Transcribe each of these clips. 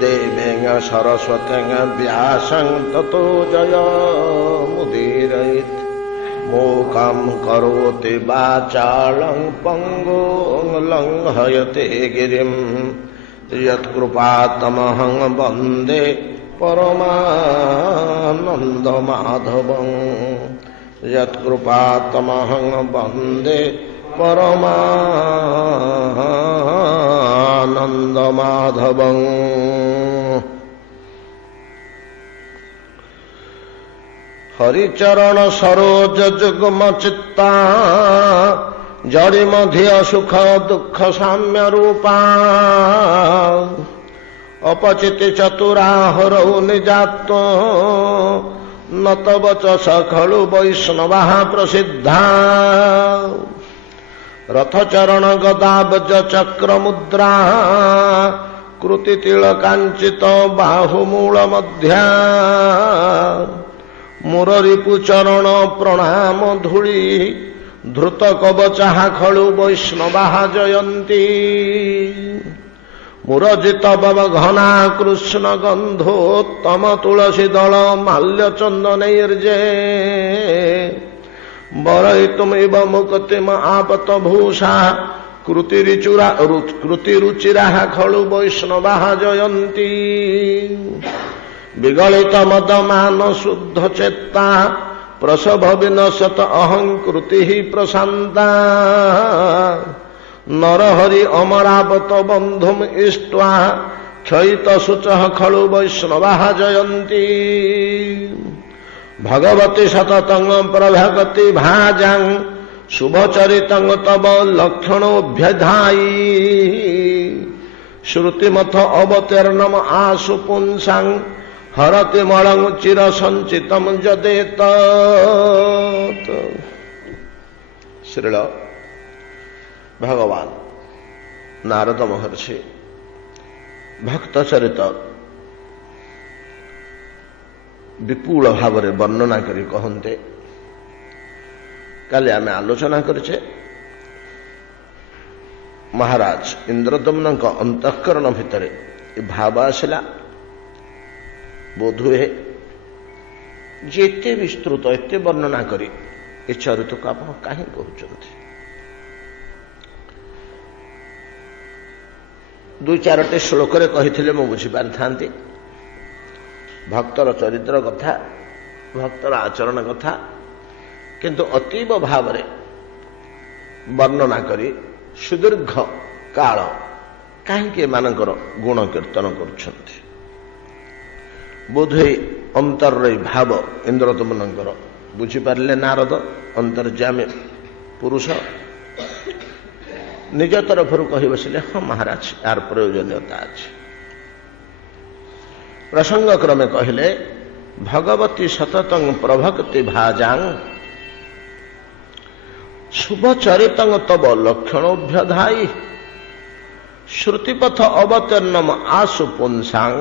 देवेङ सरस्वतीङ व्यासं ततो जयमुदीरयेत् मूकं करोति वाचालं पङ्गुं लङ्घयते गिरिं यत्कृपातमहं वन्दे परमानन्दमाधवं यत्कृपातमहं वन्दे परमानन्दमाधवं। हरिचरण सरोज जुग्म चित्ता जड़ि मध्य सुख दुख साम्य रूपा अपचिति चतुरा हरौ निजात्तो नतवच सखलु वैष्णवा प्रसिद्धा रथचरण गदाब्ज चक्र मुद्रा कृति तिलकांचित बाहुमूल मध्या मुररिपु चरण प्रणाम धूली धृत कवचा खलु वैष्णवा जयंती मुरजित बव घना कृष्ण गंधोत्तम तुलसी दल माल्य चंदनैर्जे वरयितुमिव मुक्तिम आपत भूषा कृतिरुचिरा खलु वैष्णवा जयंती विगलित मदमान शुद्ध चेत्ता प्रसभ विनशत अहंकृति प्रशांता नरहरि अमरावत बंधुम इष्ट्वा क्षयित शुच खलु वैष्णवा जयंती भगवती सततं प्रभगति भाजां शुभचरितं तव लक्षणोऽभ्यधायी श्रुतिमथ अवतीर्णम आशु पुंसां हरति मलं चिर संचितं जदेत। श्रील भगवान नारद महर्षि भक्त चरित विपुल भाव वर्णना करी कहते काली आम आलोचना करे महाराज इंद्रदम्न अंतःकरण भितर भाव आसला बोधुए जे एते विस्तृत एते वर्णना करी ए चरित को आप कहीं कहते दुई चारोटी श्लोक कही मु बुझीपारि था भक्तर चरित्र कथा भक्तर आचरण कथा किंतु अतीब भाव वर्णना करी सुदीर्घ काल कहीं मानकर गुण कीर्तन करुछन्ति बोधे अंतर भाव इंद्रदम्नकर बुझीपारे नारद अंतर्जामी पुरुष निज तरफ कही बसिले हाँ महाराज यार प्रयोजनीयता अच्छी प्रसंग क्रमे कहले भगवती सततं प्रभक्ति भाजां शुभचरितं तव लक्षणोऽभ्यधायि श्रुतिपथ अवतीर्णम आशु पुंसां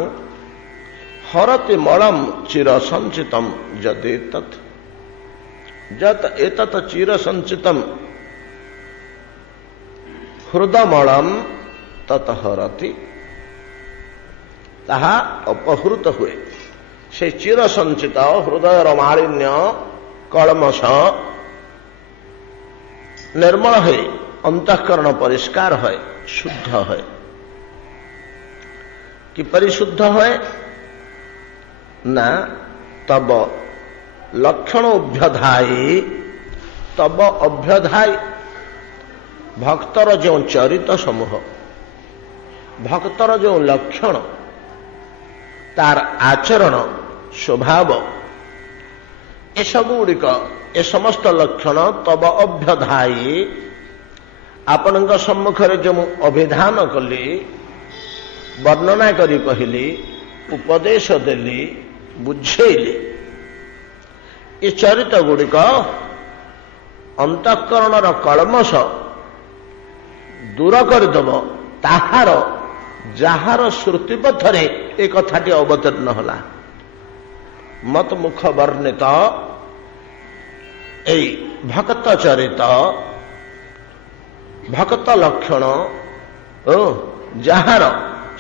हरति मलं चिर संचितं जदेतत् जत एतत् चिर संचितं हृदमलं तत हरति ताहा अपहृत हुए से चिर संचित हृदय मालिन्य कलमश निर्मल है अंतःकरण परिष्कार है शुद्ध है कि परिशुद्ध है ना तब लक्षणोऽभ्यधायि तब अभ्यधायि भक्तर जो चरित समूह भक्तर जो लक्षण तार आचरण स्वभाव ए सबुगुड़िक ए समस्त लक्षण तब अभ्यधायी आपण सम्मुखें जो अभिधान कली वर्णना करी कहली उपदेश देली बुझेली ये चरित गुड़िक अंतःकरणर कलमश दूर करदेव ताहार जार श्रुतिपथरे एक कथाटी अवतीर्ण होला मत मुख वर्णित ए भक्त चरित भक्त लक्षण जार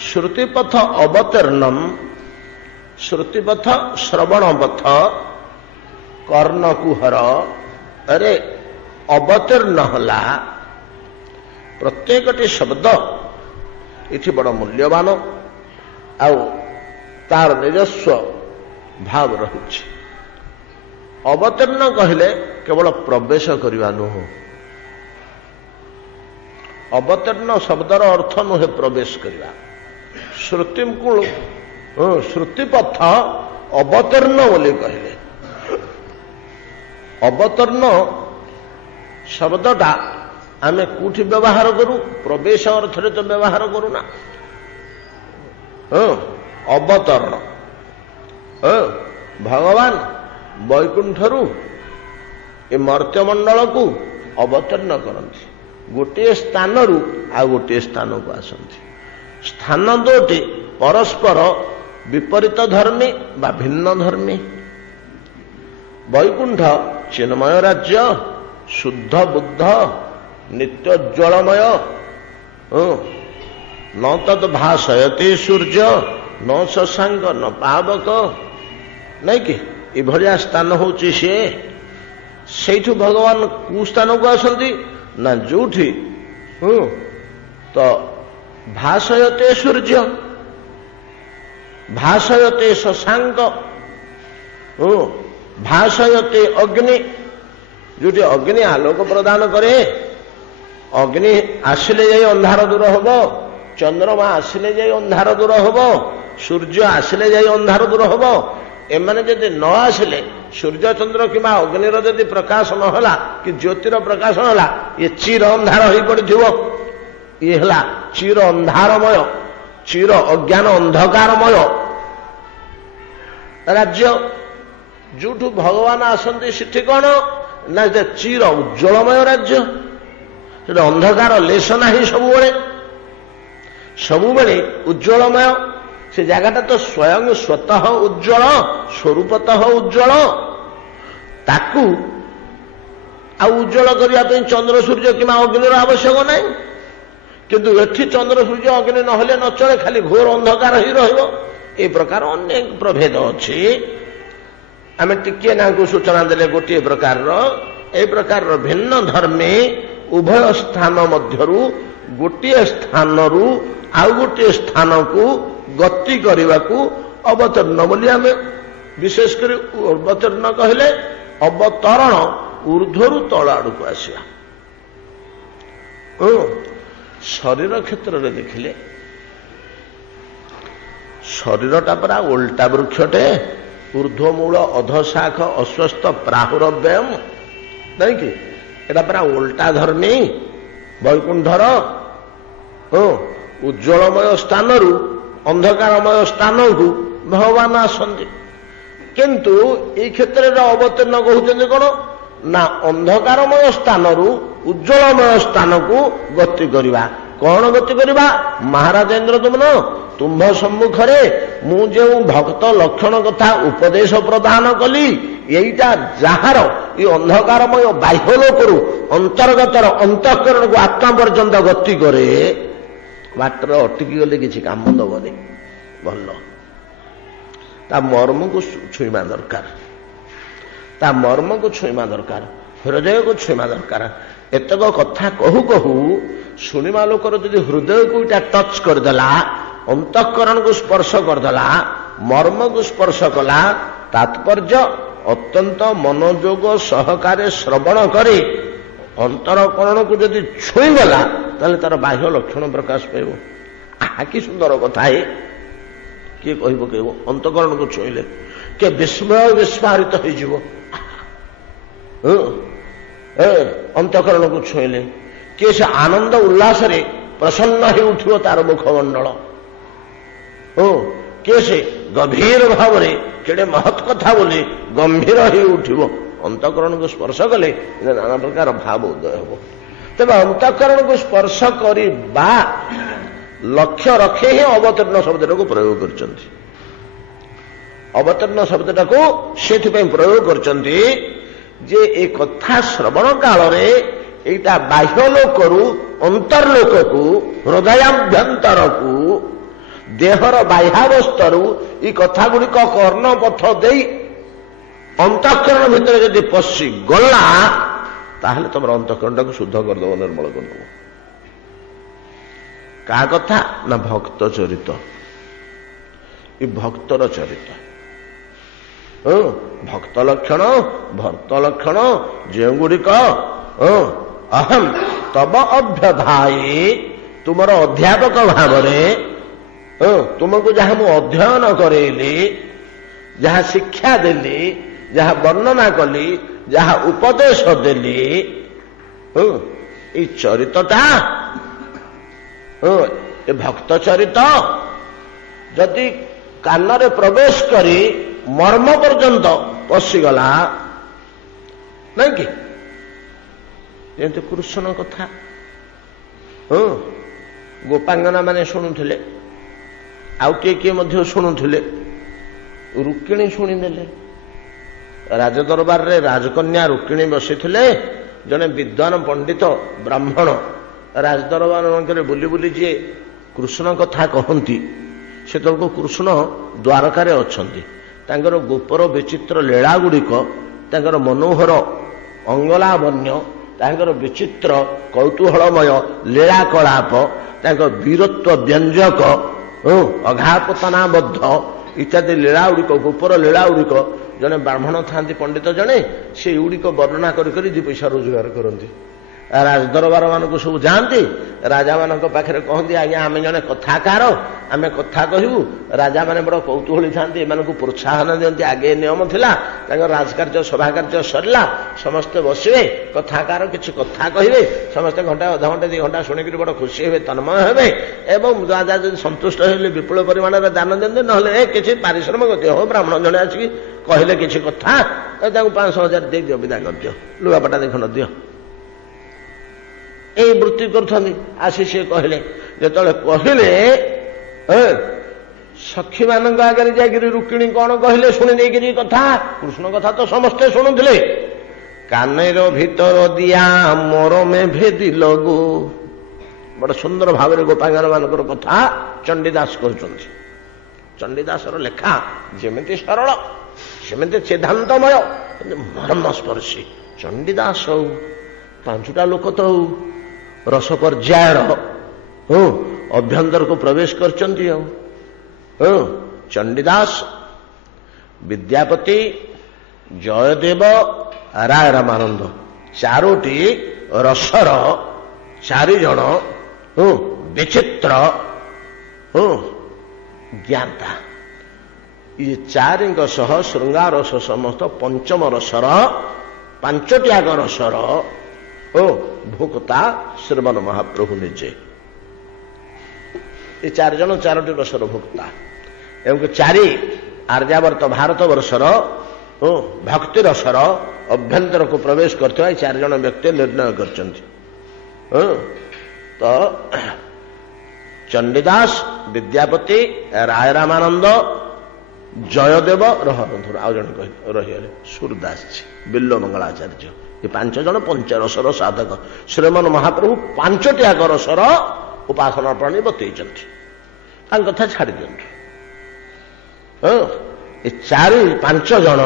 श्रुतिपथ अवतीर्णम श्रुतिपथ श्रवणपथ कर्णकुहर अरे अवतीर्ण होला प्रत्येकटी शब्द इति बड़ मूल्यवान आउ तार निजस्व भाव रही। अवतीर्ण कहले केवल प्रवेश करवा नुह अवतीर्ण शब्दर अर्थ नुहे प्रवेश करवा श्रुतिकूल श्रुतिपथ अवतीर्ण बोली कहले अवतीर्ण शब्दटा आमे कौटी व्यवहार करूँ प्रवेश अर्थ तो व्यवहार करूना अवतरण भगवान वैकुंठरू ए मर्त्यमंडल को अवतीर्ण करती गोटे स्थान रु आ गोटे स्थान को आसती स्थान दोटे परस्पर विपरीत धर्मी बा भिन्न धर्मी वैकुंठ चिन्मय राज्य शुद्ध बुद्ध नित्योज्वलमय न तद भाषयते सूर्य न शशांक न पावक नहीं कि इभलिया स्थान होची से भगवान कु स्थान को आसती ना जोठी तो भाषयते सूर्य भाषयते शशांक भाषयते अग्नि जो अग्नि आलोक प्रदान करे अग्नि आसिले जाई अंधार दूर होब चंद्रमा आसिले जाई अंधार दूर होब सूर्य आसिले जाई अंधार दूर होब एमाने जदि न आसिले सूर्य चंद्र किंवा अग्निर जदि प्रकाश नहला कि ज्योतिर प्रकाश नहला ये चिर अंधार हो पड़ो ये हला चिर अंधारमय चिर अज्ञान अंधकारमय राज्य जोठू भगवान आसती सेठी कौन ना चिर उज्ज्वलमय राज्य अंधकार लेस ना सबुबले उज्ज्वलमय से जगटा तो स्वयं स्वतः उज्ज्वल स्वरूपतः उज्ज्वल ताकू उज्ज्वल करने चंद्र सूर्य कि अग्निर आवश्यक ना किंतु एठी चंद्र सूर्य अग्नि नहले न चले खाली घोर अंधकार ही रहिबो ए प्रकार अनेक प्रभेद अच्छी आम टिके ना सूचना देले गोटे प्रकार भिन्न धर्मे उभय स्थान मध्यरु गोटे स्थान रु आउ गोटे स्थान को गति करने को अवतीर्ण बोली आम विशेषकर अवतीर्ण कहले अवतरण ऊर्ध्वरु तल आड़ को आसिया शरीर क्षेत्र में देखिले शरीरटा परा उल्टा वृक्षटे ऊर्ध्वमूल अधशाख अस्वस्थ प्राहुरव्ययम नहीं कि एटा परा उल्टा धर्मी वैकुंठर उज्ज्वलमय स्थान रु अंधकारमय स्थान को भगवान आसंती किंतु ये क्षेत्र में अवतीर्ण कहते कौन ना अंधकारमय स्थान रु उज्ज्वलमय स्थान को गति करवा कौन गति करवा महाराजेन्द्र तुम न तुम्भ सम्मुखरे मु जो भक्त लक्षण कथा उपदेश प्रदान कली यहीटा जार ये अंधकारमय बाह्य लोकरू अंतर्गतर अंतःकरण को आत्मा पर्यंत गति करे बाटर अटकी गले किसी काम दबनी भल ता मर्म को छुईमा दरकार ता मर्म को छुईमा दरकार हृदय को छुईमा दरकार एतक कथा कहू कहू शुणिमा लोकर यदि हृदय को इटा टच करदेला अंतःकरण को स्पर्श करदेला मर्म को स्पर्श कला तात्पर्य अत्यंत मनोयोग सहकारे श्रवण करे अंतरकरण को यदि छुईगला ताले तार बाह्य लक्षण प्रकाश पाइब कि सुंदर कथा है किए कह पकेब अंतकरण को छुईले के विस्मय विस्मारित हो अंतकरण को छुईले किए से आनंद उल्लास रे प्रसन्न हो उठिब तार मुखमंडल किए से गभीर भाव में केड़े महत् कथा बोली गंभीर हो उठिब अंतकरण को स्पर्श कले नाना प्रकार भाव उदय हो तेज अंतकरण को स्पर्श करवा लक्ष्य रखे ही अवतीर्ण शब्द को प्रयोग कर अवतीर्ण शब्द को से प्रयोग कर कथा श्रवण काल बाह्य लोकरू अंतर्लोक को हृदयाभ्यंतर को ଦେହର ବାହ୍ୟାବସ୍ଥାରୁ ଏଇ କଥା ଗୁଡ଼ିକ କର୍ଣ୍ଣପଥ ଦେଇ ଅନ୍ତଃକରଣ ଭିତରେ ଯଦି ପଶି ଗଲା ତାହେଲେ ତମର ଅନ୍ତଃକରଣଟାକୁ ଶୁଦ୍ଧ କରିଦେବ, ନିର୍ମଳ କରିଦେବ। କାହା କଥା ନା ଭକ୍ତ ଚରିତ, ଏ ଭକ୍ତର ଚରିତ। ଭକ୍ତ ଲକ୍ଷଣ ଭକ୍ତ ଲକ୍ଷଣ ଯେଉଁଗୁଡ଼ିକ ଅହଂ ତବ ଅଭ୍ୟଧାୟୀ, ତୁମର ଅଧ୍ୟାପକ ଭାବରେ ତୁମକୁ ଯାହା ମୁଁ ଅଧ୍ୟୟନ କରେଇଲି, ଯାହା ଶିକ୍ଷା ଦେଲି, ଯାହା ବର୍ଣ୍ଣନା କଲି, ଯାହା ଉପଦେଶ ଦେଲି, ଏଇ ଚରିତଟା ଏ ଭକ୍ତ ଚରିତ ଯଦି କାନରେ ପ୍ରବେଶ କରି ମର୍ମ ପର୍ଯ୍ୟନ୍ତ ପଶିଗଲା, ନାଇଁ କି? ଯେମିତି କୃଷ୍ଣ କଥା ଗୋପାଙ୍ଗନା ମାନେ ଶୁଣୁଥିଲେ, ଆଉ କିଏ ମଧ୍ୟ ଶୁଣୁଥିଲେ। ରୁକ୍ମିଣୀ ଶୁଣିଦେଲେ। ରାଜଦରବାରରେ ରାଜକନ୍ୟା ରୁକ୍ମିଣୀ ବସିଥିଲେ। ଜଣେ ବିଦ୍ୱାନ ପଣ୍ଡିତ ବ୍ରାହ୍ମଣ ରାଜଦରବାର ମାନଙ୍କରେ ବୁଲି ବୁଲି ଯିଏ କୃଷ୍ଣ କଥା କହନ୍ତି, ସେତେବେଳକୁ କୃଷ୍ଣ ଦ୍ୱାରକାରେ ଅଛନ୍ତି। ତାଙ୍କର ଗୋପର ବିଚିତ୍ର ଲୀଳା ଗୁଡ଼ିକ, ତାଙ୍କର ମନୋହର ଅଙ୍ଗଲାବଣ୍ୟ, ତାଙ୍କର ବିଚିତ୍ର କୌତୂହଳମୟ ଲୀଳା କଳାପ, ତାଙ୍କ ବୀରତ୍ୱ ବ୍ୟଞ୍ଜକ ଅଘାପତନାବଦ୍ଧ ଇତ୍ୟାଦି ଲୀଳା ଗୁଡ଼ିକ, ଗୋପର ଲୀଳା ଗୁଡ଼ିକ ଜଣେ ବ୍ରାହ୍ମଣ ଥାନ୍ତି ପଣ୍ଡିତ ଜଣେ, ସେଇଗୁଡ଼ିକ ବର୍ଣ୍ଣନା କରି କରି ଦୁଇ ପଇସା ରୋଜଗାର କରନ୍ତି। ରାଜଦରବାର ମାନଙ୍କୁ ସବୁ ଯାଆନ୍ତି, ରାଜାମାନଙ୍କ ପାଖରେ କହନ୍ତି ଆଜ୍ଞା ଆମେ ଜଣେ କଥାକାର, ଆମେ କଥା କହିବୁ। ରାଜାମାନେ ବଡ଼ କୌତୂହଳୀ ଥାନ୍ତି, ଏମାନଙ୍କୁ ପ୍ରୋତ୍ସାହନ ଦିଅନ୍ତି। ଆଗେ ନିୟମ ଥିଲା, ତାଙ୍କର ରାଜକାର୍ଯ୍ୟ ସଭା କାର୍ଯ୍ୟ ସରିଲା, ସମସ୍ତେ ବସିବେ, କଥାକାର କିଛି କଥା କହିବେ, ସମସ୍ତେ ଘଣ୍ଟା ଅଧଘଣ୍ଟା 2 ଘଣ୍ଟା ଶୁଣିକିରି ବଡ଼ ଖୁସି ହେବେ, ତନ୍ମୟ ହେବେ। ଏବଂ ରାଜା ଯଦି ସନ୍ତୁଷ୍ଟ ହେଲେ ବିପୁଳ ପରିମାଣରେ ଦାନ ଦିଅନ୍ତି, ନହେଲେ କିଛି ପାରିଶ୍ରମିକ ଦିଅ। ହଉ ବ୍ରାହ୍ମଣ ଜଣେ ଆସିକି କହିଲେ କିଛି କଥା, ତାଙ୍କୁ 500,000 ଦେଇଦିଅ, ବିଦା କରିଦିଅ, ଲୁଗାପଟା 2 ଖଣ୍ଡ ଦିଅ। ଏଇ ବୃତ୍ତି କରୁଛନ୍ତି। ଆସି ସିଏ କହିଲେ, ଯେତେବେଳେ କହିଲେ ସଖୀମାନଙ୍କ ଆଗରେ ଯାଇକିରି ରୁକ୍ମିଣୀ କଣ କହିଲେ ଶୁଣି ଦେଇକିରି କଥା, କୃଷ୍ଣ କଥା ତ ସମସ୍ତେ ଶୁଣୁଥିଲେ। କାନେର ଭିତର ଦିଆ ମରମେ ଭେଦି ଲଗୁ, ବଡ଼ ସୁନ୍ଦର ଭାବରେ ଗୋପାଙ୍ଗନ ମାନଙ୍କର କଥା ଚଣ୍ଡୀଦାସ କରୁଛନ୍ତି। ଚଣ୍ଡୀଦାସର ଲେଖା ଯେମିତି ସରଳ, ସେମିତି ସିଦ୍ଧାନ୍ତମୟ, ମର୍ମସ୍ପର୍ଶୀ। ଚଣ୍ଡୀଦାସ ହଉ, 5ଟା ଲୋକ ତ ହଉ ରସ ପର୍ଯ୍ୟାୟର ଅଭ୍ୟନ୍ତରକୁ ପ୍ରବେଶ କରିଛନ୍ତି। ଆଉ ଚଣ୍ଡୀଦାସ, ବିଦ୍ୟାପତି, ଜୟଦେବ, ରାୟ ରାମାନନ୍ଦ, 4ଟି ରସର 4 ଜଣ ବିଚିତ୍ର ଜ୍ଞାତା। ଏ 4ଙ୍କ ସହ ଶୃଙ୍ଗାରସ ସମସ୍ତ ପଞ୍ଚମ ରସର 5ଟି ଆଗ ରସର ଭୋକ୍ତା ଶ୍ରୀମନ୍ ମହାପ୍ରଭୁ ନିଜେ। ଏ 4 ଜଣ 4ଟି ରସର ଭୋକ୍ତା। ଏବଂ 4 ଆର୍ଯ୍ୟାବର୍ତ ଭାରତ ବର୍ଷର ଭକ୍ତି ରସର ଅଭ୍ୟନ୍ତରକୁ ପ୍ରବେଶ କରିଥିବା ଏ 4 ଜଣ ବ୍ୟକ୍ତି ନିର୍ଣ୍ଣୟ କରିଛନ୍ତି। ତ ଚଣ୍ଡୀଦାସ, ବିଦ୍ୟାପତି, ରାୟ ରାମାନନ୍ଦ, ଜୟଦେବ, ଆଉ ଜଣେ ରହିଗଲେ ସୁରଦାସଜୀ, ବିଲ୍ଲ ମଙ୍ଗଳାଚାର୍ଯ୍ୟ। ଏ 5 ଜଣ ପଞ୍ଚରସର ସାଧକ। ଶ୍ରୀମନ୍ ମହାପ୍ରଭୁ 5ଟି ଆଗ ରସର ଉପାସନା ପ୍ରଣାଳୀ ବତେଇଛନ୍ତି। ତାଙ୍କ କଥା ଛାଡ଼ି ଦିଅନ୍ତୁ। ଏ 5 ଜଣ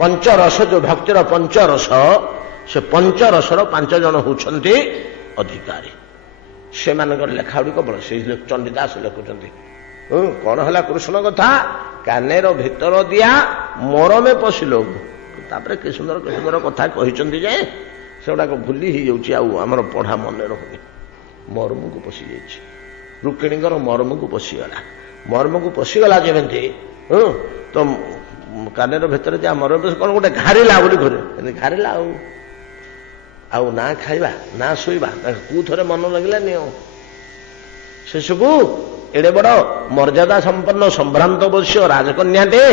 ପଞ୍ଚରସ, ଯୋଉ ଭକ୍ତିର ପଞ୍ଚରସ, ସେ ପଞ୍ଚରସର 5 ଜଣ ହେଉଛନ୍ତି ଅଧିକାରୀ। ସେମାନଙ୍କର ଲେଖା ଗୁଡ଼ିକ ବଡ଼। ସେଇ ଚଣ୍ଡୀଦାସ ଲେଖୁଛନ୍ତି, କଣ ହେଲା କୃଷ୍ଣ କଥା, କାନେର ଭିତର ଦିଆ ମରମେ ପଶିଲ। ତାପରେ କି ସୁନ୍ଦର କଥା କହିଛନ୍ତି ଯେ ସେଗୁଡ଼ାକ ଭୁଲି ହେଇଯାଉଛି, ଆଉ ଆମର ପଢ଼ା ମନେ ରହୁନି। ମର୍ମକୁ ପଶିଯାଇଛି, ରୁକ୍ମିଣୀଙ୍କର ମର୍ମକୁ ପଶିଗଲା। ମର୍ମକୁ ପଶିଗଲା ଯେମିତି ତ କାନେର ଭିତରେ ଦିଆ ମର୍ମ କଣ ଗୋଟେ ଘାରିଲା ବୋଲି ଘରେ ଘାରିଲା। ଆଉ ନା ଖାଇବା ନା ଶୋଇବା, କୋଉଥରେ ମନ ଲାଗିଲାନି। ଆଉ ଶେଷକୁ ଏଡେ ବଡ଼ ମର୍ଯ୍ୟାଦା ସମ୍ପନ୍ନ ସମ୍ଭ୍ରାନ୍ତ ବଂଶୀୟ ରାଜକନ୍ୟାଟେ,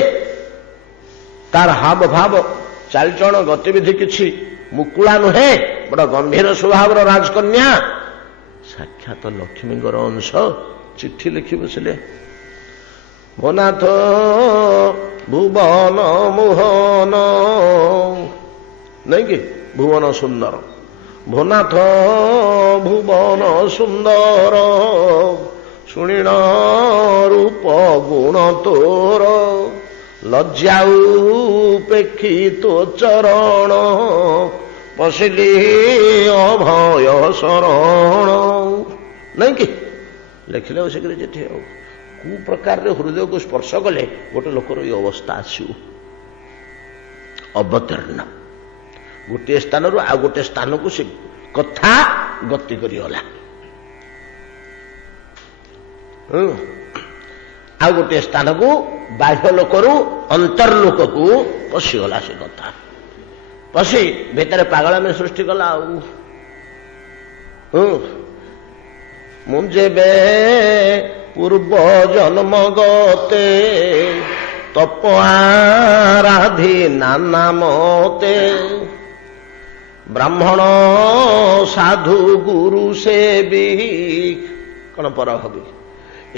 ତାର ହାବ ଭାବ ଚାଲିଚଳନ ଗତିବିଧି କିଛି ମୁକୁଳା ନୁହେଁ, ବଡ଼ ଗମ୍ଭୀର ସ୍ୱଭାବର ରାଜକନ୍ୟା, ସାକ୍ଷାତ ଲକ୍ଷ୍ମୀଙ୍କର ଅଂଶ। ଚିଠି ଲେଖି ବସିଲେ, ମୋ ନାଥ ଭୁବନ ମୋହନ, ନାଇଁ କି ଭୁବନ ସୁନ୍ଦର, ଭୋନାଥ ଭୁବନ ସୁନ୍ଦର, ଶୁଣିଣ ରୂପ ଗୁଣ ତୋର ଲଜ୍ଜାଉ ପେକ୍ଷି ତୋ ଚରଣ ପଶିଲି ଅଭୟ ଶରଣ। ନାଇଁ କି ଲେଖିଲେ ବସିକରି ଯେଠି ଆଉ କୁ ପ୍ରକାରରେ ହୃଦୟକୁ ସ୍ପର୍ଶ କଲେ ଗୋଟେ ଲୋକର ଏଇ ଅବସ୍ଥା ଆସିବ। ଅବତୀର୍ଣ୍ଣ ଗୋଟିଏ ସ୍ଥାନରୁ ଆଉ ଗୋଟିଏ ସ୍ଥାନକୁ ସେ କଥା ଗତି କରିଗଲା। ଆଉ ଗୋଟିଏ ସ୍ଥାନକୁ ବାହ୍ୟ ଲୋକରୁ ଅନ୍ତର୍ଲୋକକୁ ପଶିଗଲା। ସେ କଥା ପଶି ଭିତରେ ପାଗଳାମି ସୃଷ୍ଟି କଲା। ଆଉ ମୁଁ ଯେବେ ପୂର୍ବ ଜନ୍ମ ଗତେ ତପ ଆରାଧି ନାନା ମତେ ବ୍ରାହ୍ମଣ ସାଧୁ ଗୁରୁ ସେବି କଣ ପର ହବି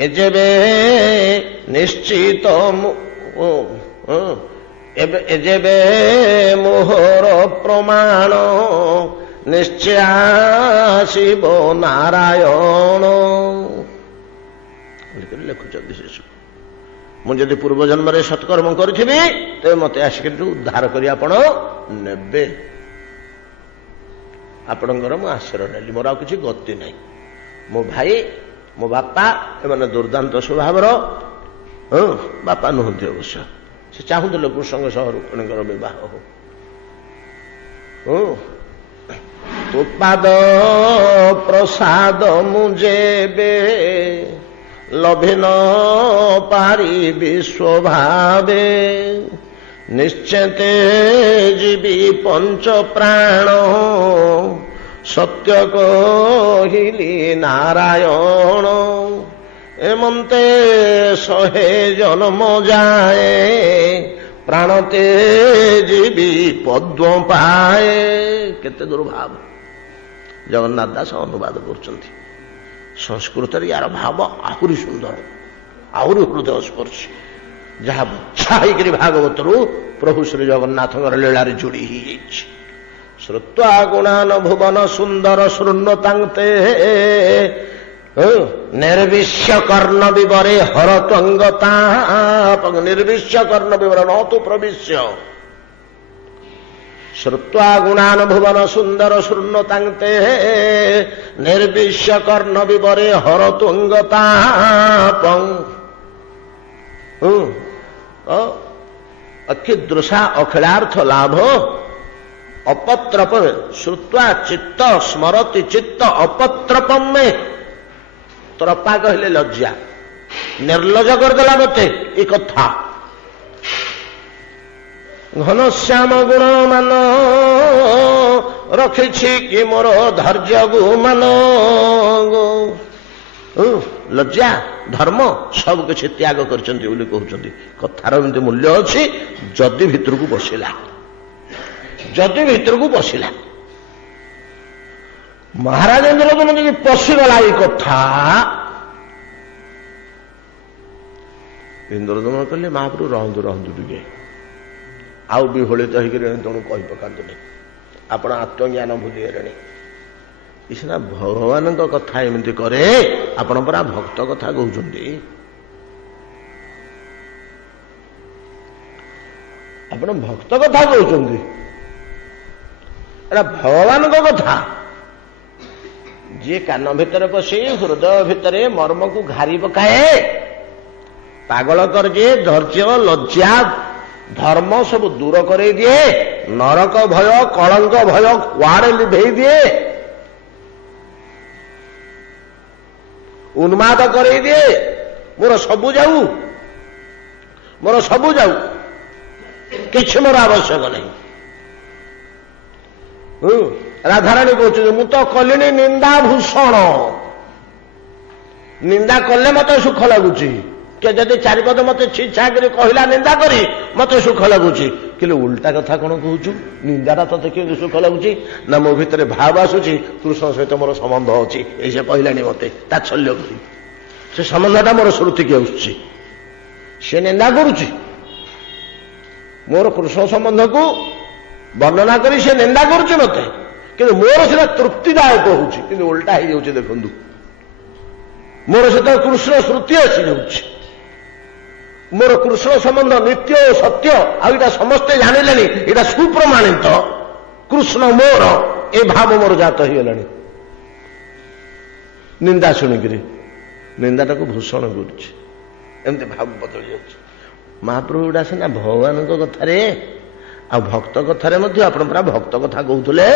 ଏ ଯେବେ ନିଶ୍ଚିତ ଏ ଯେବେ ମୋହର ପ୍ରମାଣ ନିଶ୍ଚୟ ଶିବ ନାରାୟଣ ଲେଖୁଛନ୍ତି ଶିଶୁ। ମୁଁ ଯଦି ପୂର୍ବ ଜନ୍ମରେ ସତ୍କର୍ମ କରିଥିବି ତେବେ ମତେ ଆସିକରି ଉଦ୍ଧାର କରି ଆପଣ ନେବେ। ଆପଣଙ୍କର ମୁଁ ଆଶ୍ରୟ ନେଲି, ମୋର ଆଉ କିଛି ଗତି ନାହିଁ। ମୋ ଭାଇ ମୋ ବାପା ଏମାନେ ଦୁର୍ଦାନ୍ତ ସ୍ୱଭାବର। ବାପା ନୁହନ୍ତି ଅବଶ୍ୟ, ସେ ଚାହୁଁଥିଲେ କୃଷ୍ଣଙ୍କ ସହ ରୁକ୍ମିଣୀଙ୍କର ବିବାହ ହଉ। ତୋ ପାଦ ପ୍ରସାଦ ମୁଁ ଯେବେ ଲଭିନ ପାରିବି ସ୍ୱଭାବେ ନିଶ୍ଚେତେ ଯିବି ପଞ୍ଚ ପ୍ରାଣ ସତ୍ୟ କହିଲି ନାରାୟଣ। ଏମନ୍ତେ ଶହେ ଜନ୍ମ ଯାଏ ପ୍ରାଣତେ ଯିବି ପଦ୍ମ ପାଏ। କେତେ ଦୁର୍ଭାବ ଜଗନ୍ନାଥ ଦାସ ଅନୁବାଦ କରୁଛନ୍ତି। ସଂସ୍କୃତରେ ୟାର ଭାବ ଆହୁରି ସୁନ୍ଦର, ଆହୁରି ହୃଦୟ ସ୍ପର୍ଶୀ, ଯାହା ବଛା ହେଇକରି ଭାଗବତରୁ ପ୍ରଭୁ ଶ୍ରୀ ଜଗନ୍ନାଥଙ୍କର ଲୀଳାରେ ଯୋଡ଼ି ହେଇଯାଇଛି। ଶ୍ରୁତ୍ୱା ଗୁଣାନ ଭୁବନ ସୁନ୍ଦର ଶୃଣ୍ୱତାନ୍ତେ ନିର୍ବିଶ୍ୟ କର୍ଣ୍ଣ ବିବରେ ହରତ୍ୱଙ୍ଗତା। ନିର୍ବିଶ୍ୟ କର୍ଣ୍ଣ ବିବର ନ ତୁ ପ୍ରବିଶ୍ୟ। ଶ୍ରୁତ୍ୱା ଗୁଣାନ ଭୁବନ ସୁନ୍ଦର ଶୃଣ୍ୱତାନ୍ତେ ନିର୍ବିଶ୍ୟ କର୍ଣ୍ଣ ବିବରେ ହରତ୍ୱଙ୍ଗତାପଂ। ଅକ୍ଷିଦୃଶା ଅଖିଳାର୍ଥ ଲାଭ ଅପତ୍ରପ ଶ୍ରୁତ୍ୱା ଚିତ୍ତ ସ୍ମରତି ଚିତ୍ତ ଅପତ୍ରପମ ମେ। ତ୍ରପା କହିଲେ ଲଜ୍ଜା, ନିର୍ଲଜ କରିଦେଲା ମତେ ଏ କଥା। ଘନଶ୍ୟାମ ଗୁଣ ମାନ ରଖିଛି କି ମୋର ଧୈର୍ଯ୍ୟ ଗୁମାନ। ଲଜ୍ଜା ଧର୍ମ ସବୁ କିଛି ତ୍ୟାଗ କରିଛନ୍ତି ବୋଲି କହୁଛନ୍ତି। କଥାର ଏମିତି ମୂଲ୍ୟ ଅଛି ଯଦି ଭିତରକୁ ବସିଲା, ଯଦି ଭିତରକୁ ବସିଲା। ମହାରାଜ ଇନ୍ଦ୍ରଦ୍ୟୁମ୍ନ ଯଦି ପଶିଗଲା ଏଇ କଥା, ଇନ୍ଦ୍ରଦ୍ୟୁମ୍ନ କହିଲେ ମହାପ୍ରଭୁ ରହନ୍ତୁ ରହନ୍ତୁ ଟିକେ, ଆଉ ବିହଳିତ ହେଇକରି ତେଣୁ କହି ପକାନ୍ତୁନି, ଆପଣ ଆତ୍ମଜ୍ଞାନ ଭୁଲିଗଲେଣି। ସିନା ଭଗବାନଙ୍କ କଥା ଏମିତି କରେ, ଆପଣ ପରା ଭକ୍ତ କଥା କହୁଛନ୍ତି। ଆପଣ ଭକ୍ତ କଥା କହୁଛନ୍ତି, ଏଟା ଭଗବାନଙ୍କ କଥା। ଯିଏ କାନ ଭିତରେ ପଶି ହୃଦୟ ଭିତରେ ମର୍ମକୁ ଘାରି ପକାଏ, ପାଗଳ କରିଦିଏ, ଧୈର୍ଯ୍ୟ ଲଜ୍ଜା ଧର୍ମ ସବୁ ଦୂର କରେଇ ଦିଏ, ନରକ ଭୟ କଳଙ୍କ ଭୟ କୁଆଡେ ଲିଭେଇ ଦିଏ, ଉନ୍ମାଦ କରେଇ ଦିଏ। ମୋର ସବୁ ଯାଉ, ମୋର ସବୁ ଯାଉ, କିଛି ମୋର ଆବଶ୍ୟକ ନାହିଁ। ରାଧାରାଣୀ କହୁଛନ୍ତି ମୁଁ ତ କଲିଣି ନିନ୍ଦା ଭୂଷଣ, ନିନ୍ଦା କଲେ ମତେ ସୁଖ ଲାଗୁଛି। କେ ଯଦି ଚାରିପଦ ମତେ ଛିଛାକରି କହିଲା ନିନ୍ଦା କରି ମତେ ସୁଖ ଲାଗୁଛି, କିନ୍ତୁ ଉଲ୍ଟା କଥା କଣ କହୁଛୁ? ନିନ୍ଦାଟା ତତେ କେମିତି ସୁଖ ଲାଗୁଛି? ନା ମୋ ଭିତରେ ଭାବ ଆସୁଛି କୃଷ୍ଣ ସହିତ ମୋର ସମ୍ବନ୍ଧ ଅଛି, ଏଇ ସେ କହିଲାଣି ମତେ ତାଚ୍ଛଲ୍ୟ କରି, ସେ ସମ୍ବନ୍ଧଟା ମୋର ଶ୍ରୁତିକି ଆସୁଛି। ସେ ନିନ୍ଦା କରୁଛି, ମୋର କୃଷ୍ଣ ସମ୍ବନ୍ଧକୁ ବର୍ଣ୍ଣନା କରି ସେ ନିନ୍ଦା କରୁଛି ମତେ, କିନ୍ତୁ ମୋର ସେଟା ତୃପ୍ତିଦାୟକ ହଉଛି, କିନ୍ତୁ ଓଲଟା ହେଇଯାଉଛି। ଦେଖନ୍ତୁ ମୋର ସେତେବେଳେ କୃଷ୍ଣ ସ୍ମୃତି ଆସିଯାଉଛି। ମୋର କୃଷ୍ଣ ସମ୍ବନ୍ଧ ନିତ୍ୟ ଓ ସତ୍ୟ, ଆଉ ଏଇଟା ସମସ୍ତେ ଜାଣିଲେଣି, ଏଇଟା ସୁପ୍ରମାଣିତ କୃଷ୍ଣ ମୋର, ଏ ଭାବ ମୋର ଜାତ ହେଇଗଲାଣି। ନିନ୍ଦା ଶୁଣିକିରି ନିନ୍ଦାଟାକୁ ଭୂଷଣ କରୁଛି, ଏମିତି ଭାବ ବଦଳି ଯାଉଛି। ମହାପ୍ରଭୁ ଗୁଡ଼ା ସିନା ଭଗବାନଙ୍କ କଥାରେ ଆଉ ଭକ୍ତ କଥାରେ ମଧ୍ୟ, ଆପଣ ପୁରା ଭକ୍ତ କଥା କହୁଥିଲେ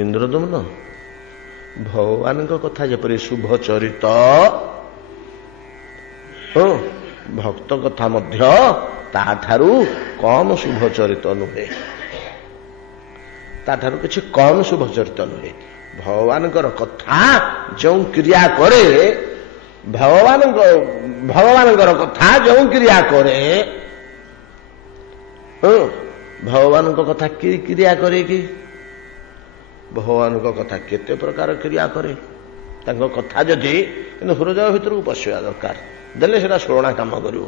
ଇନ୍ଦ୍ରଦମ୍ନ, ଭଗବାନଙ୍କ କଥା ଯେପରି ଶୁଭ ଚରିତ, ଭକ୍ତ କଥା ମଧ୍ୟ ତାଠାରୁ କମ ଶୁଭ ଚରିତ ନୁହେଁ, ତାଠାରୁ କିଛି କମ ଶୁଭ ଚରିତ ନୁହେଁ। ଭଗବାନଙ୍କର କଥା ଯେଉଁ କ୍ରିୟା କରେ, ଭଗବାନଙ୍କର କଥା ଯେଉଁ କ୍ରିୟା କରେ, ଭଗବାନଙ୍କ କଥା କି କ୍ରିୟା କରେ କି? ଭଗବାନଙ୍କ କଥା କେତେ ପ୍ରକାର କ୍ରିୟା କରେ। ତାଙ୍କ କଥା ଯଦି କିନ୍ତୁ ହୃଦୟ ଭିତରକୁ ପଶିବା ଦରକାର, ଦେଲେ ସେଟା ଶୋଳନା କାମ କରିବ।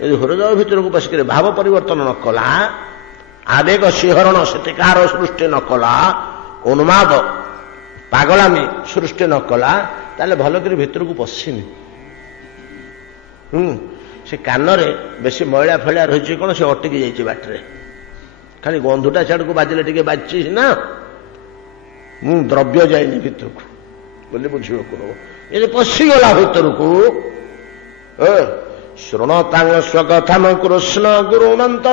ଯଦି ହୃଦୟ ଭିତରକୁ ପଶିକରି ଭାବ ପରିବର୍ତ୍ତନ ନ କଲା, ଆବେଗ ଶିହରଣ ସେତିକାର ସୃଷ୍ଟି ନ କଲା, ଉନ୍ମାଦ ପାଗଳାମି ସୃଷ୍ଟି ନ କଲା, ତାହେଲେ ଭଲ କରି ଭିତରକୁ ପଶିନି। ସେ କାନରେ ବେଶୀ ମଇଳା ଫଳିଆ ରହିଛି କଣ, ସେ ଅଟକି ଯାଇଛି ବାଟରେ, ଖାଲି ଗନ୍ଧୁଟା ସିଆଡ଼କୁ ବାଜିଲେ ଟିକେ ବାଜିଛି ନା, ମୁଁ ଦ୍ରବ୍ୟ ଯାଇନି ଭିତରକୁ ବୋଲି ବୁଝିବାକୁ ହବ। ଯଦି ପଶିଗଲା ଭିତରକୁ, ଶୃଣୋତାଂ ସ୍ୱକଥଂ କୃଷ୍ଣ ଗୁରୁଣନ୍ତ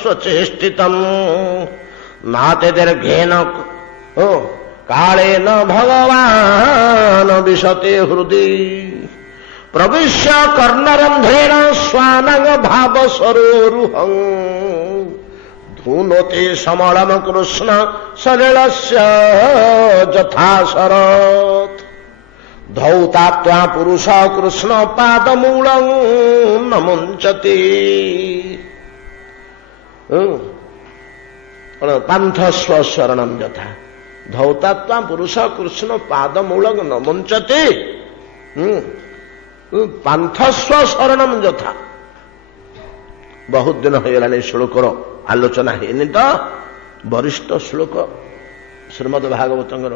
ସ୍ୱଚେଷ୍ଟିତମ୍ ନାତେ ଦୀର୍ଘେନ କାଳେନ ଭଗବାନ ବିଶତେ ହୃଦି ପ୍ରବିଶ୍ୟ କର୍ଣ୍ଣରନ୍ଧ୍ରେଣ ସ୍ୱାନଂ ଭାବ ସରୋରୁହଂ ଧୂନୋତେ ସମଳମ କୃଷ୍ଣ ସଲିଳସ୍ୟ ଯଥା ଶରତ୍ ଧୌତାତ୍ୱା ପୁରୁଷ କୃଷ୍ଣ ପାଦମୂଳଂ ନ ମୁଞ୍ଚତି ପାନ୍ଥସ୍ୱ ଶରଣଂ ଯଥା ଧୌତାତ୍ୱା ପୁରୁଷ କୃଷ୍ଣ ପାଦମୂଳଂ ନ ମୁଞ୍ଚତି ପାନ୍ଥସ୍ୱ ଶରଣଂ ଯଥା। ବହୁତ ଦିନ ହେଇଗଲାଣି ଶ୍ଳୋକର ଆଲୋଚନା ହେଇନି ତ, ବରିଷ୍ଠ ଶ୍ଳୋକ ଶ୍ରୀମଦ୍ ଭାଗବତଙ୍କର।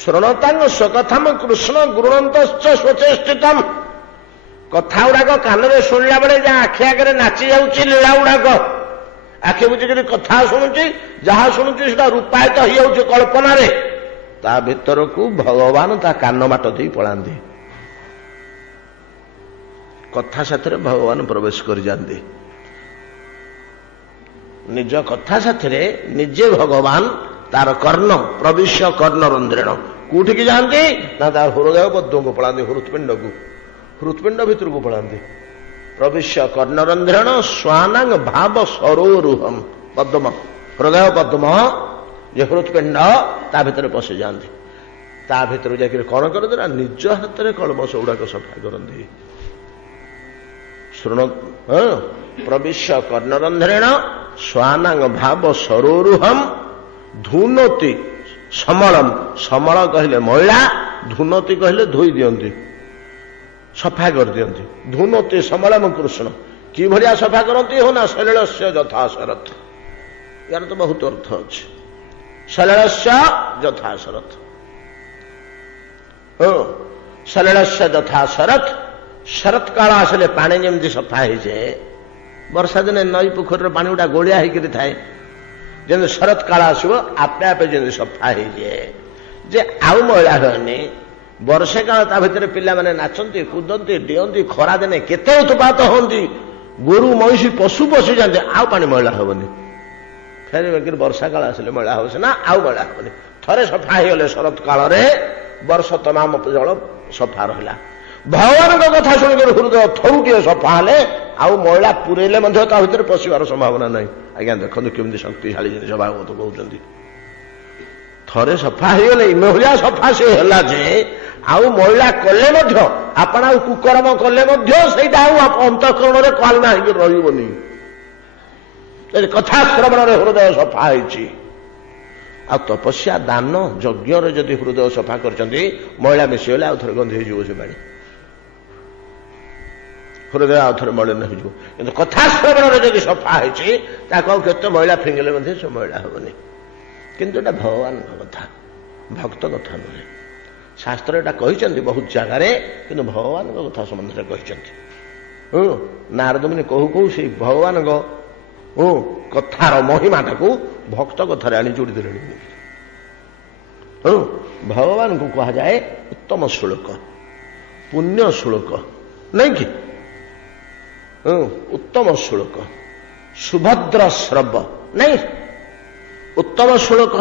ଶୃଣୋତାଂ ସ୍ୱକଥଂ କୃଷ୍ଣ ଗୃଣନ୍ତଶ୍ଚ ସ୍ୱଚେଷ୍ଟିତମ୍। କଥା ଗୁଡାକ କାନରେ ଶୁଣିଲା ବେଳେ ଯାହା ଆଖି ଆଗରେ ନାଚି ଯାଉଛି ଲୀଳା ଗୁଡାକ, ଆଖି ବୁଝିକରି କଥା ଶୁଣୁଛି, ଯାହା ଶୁଣୁଛି ସେଟା ରୂପାୟିତ ହେଇଯାଉଛି କଳ୍ପନାରେ, ତା ଭିତରକୁ ଭଗବାନ ତା କାନ ବାଟ ଦେଇ ପଳାନ୍ତି। କଥା ସାଥିରେ ଭଗବାନ ପ୍ରବେଶ କରିଯାଆନ୍ତି। ନିଜ କଥା ସାଥିରେ ନିଜେ ଭଗବାନ ତାର କର୍ଣ୍ଣ ପ୍ରବିଶ୍ୟ କର୍ଣ୍ଣରନ୍ଧ୍ରେଣ କୋଉଠିକି ଯାଆନ୍ତି ନା, ତାର ହୃଦୟ ପଦ୍ମକୁ ପଳାନ୍ତି, ହୃତ୍ପିଣ୍ଡକୁ, ହୃତ୍ପିଣ୍ଡ ଭିତରକୁ ପଳାନ୍ତି। ପ୍ରବିଶ୍ୟ କର୍ଣ୍ଣରନ୍ଧ୍ରେଣ ସ୍ୱାନଂ ଭାବ ସରୋରୁହଂ, ପଦ୍ମ ହୃଦୟ ପଦ୍ମ ଯେ ହୃତ୍ପିଣ୍ଡ, ତା ଭିତରେ ପଶି ଯାଆନ୍ତି। ତା ଭିତରୁ ଯାଇକରି କଣ କରନ୍ତି ନା, ନିଜ ହାତରେ କଳମସ ଗୁଡାକ ସଫା କରନ୍ତି। ଶୃଣ ପ୍ରବିଶ୍ୟ କର୍ଣ୍ଣରନ୍ଧ୍ରେଣ ସ୍ୱାନଂ ଭାବ ସରୋରୁହଂ ଧୂନୋତି ସମଳମ୍। ସମଳ କହିଲେ ମଇଳା, ଧୂନୋତି କହିଲେ ଧୋଇ ଦିଅନ୍ତି, ସଫା କରିଦିଅନ୍ତି। ଧୂନୋତି ସମଳମ୍ କୃଷ୍ଣ, କିଭଳିଆ ସଫା କରନ୍ତି ହଉ ନା, ସଲିଳସ୍ୟ ଯଥା ଶରତ୍। ୟାର ତ ବହୁତ ଅର୍ଥ ଅଛି। ସଲିଳସ୍ୟ ଯଥା ଶରତ୍, ସଲିଳସ୍ୟ ଯଥା ଶରତ୍। ଶରତ୍ କାଳ ଆସିଲେ ପାଣି ଯେମିତି ସଫା ହେଇଯାଏ, ବର୍ଷା ଦିନେ ନଈ ପୋଖରୀର ପାଣି ଗୁଡା ଗୋଳିଆ ହେଇକରି ଥାଏ, ଯେମିତି ଶରତ କାଳ ଆସିବ ଆପେ ଆପେ ଯେମିତି ସଫା ହେଇଯାଏ, ଯେ ଆଉ ମଇଳା ହୁଏନି। ବର୍ଷେ କାଳ ତା ଭିତରେ ପିଲାମାନେ ନାଚନ୍ତି, କୁଦନ୍ତି, ଡିଅନ୍ତି, ଖରାଦିନେ କେତେ ଉତ୍ପାତ ହୁଅନ୍ତି, ଗୋରୁ ମଇଁଷି ପଶୁ ପଶିଯାନ୍ତି, ଆଉ ପାଣି ମଇଳା ହବନି। ଫେର ବାକି ବର୍ଷା କାଳ ଆସିଲେ ମଇଳା ହବ ସିନା, ଆଉ ମଇଳା ହବନି। ଥରେ ସଫା ହେଇଗଲେ ଶରତ କାଳରେ ବର୍ଷ ତମାମ ଜଳ ସଫା ରହିଲା। ଭଗବାନଙ୍କ କଥା ଶୁଣିକରି ହୃଦୟ ଥରୁଟିଏ ସଫା ହେଲେ ଆଉ ମଇଳା ପୁରେଇଲେ ମଧ୍ୟ ତା ଭିତରେ ପଶିବାର ସମ୍ଭାବନା ନାହିଁ। ଆଜ୍ଞା ଦେଖନ୍ତୁ କେମିତି ଶକ୍ତିଶାଳୀ ଜିନିଷ ଭାଗବତ କହୁଛନ୍ତି। ଥରେ ସଫା ହେଇଗଲେ ଏଭଳିଆ ସଫା ସେ ହେଲା ଯେ ଆଉ ମଇଳା କଲେ ମଧ୍ୟ, ଆପଣ ଆଉ କୁକର୍ମ କଲେ ମଧ୍ୟ ସେଇଟା ଆଉ ଅନ୍ତଃକରଣରେ କାଳନା ହେଇକି ରହିବନି। କଥା ଶ୍ରବଣରେ ହୃଦୟ ସଫା ହେଇଛି। ଆଉ ତପସ୍ୟା ଦାନ ଯଜ୍ଞରେ ଯଦି ହୃଦୟ ସଫା କରିଛନ୍ତି, ମଇଳା ମିଶିଗଲେ ଆଉ ଥରେ ଗନ୍ଧ ହେଇଯିବ ସେ ପାଣି, ହୃଦୟ ଆଉ ଥରେ ମଳିନ ହେଇଯିବ। କିନ୍ତୁ କଥା ଶ୍ରବଣରେ ଯଦି ସଫା ହେଇଛି, ତାକୁ ଆଉ କେତେ ମଇଳା ଫିଙ୍ଗିଲେ ମଧ୍ୟ ସେ ମଇଳା ହବନି। କିନ୍ତୁ ଏଟା ଭଗବାନଙ୍କ କଥା, ଭକ୍ତ କଥା ନୁହେଁ। शास्त्र एटा कहते बहुत जगार कि भगवान कथा संबंध कहते नारद मुनि कहू कहू से भगवान कथार महिमाटा को भक्त कथार आनी जोड़ी देले भगवान को कहा जाए उत्तम श्लोक पुण्य श्लोक नहीं कि उत्तम श्लोक सुभद्र श्रव नहीं उत्तम श्लोक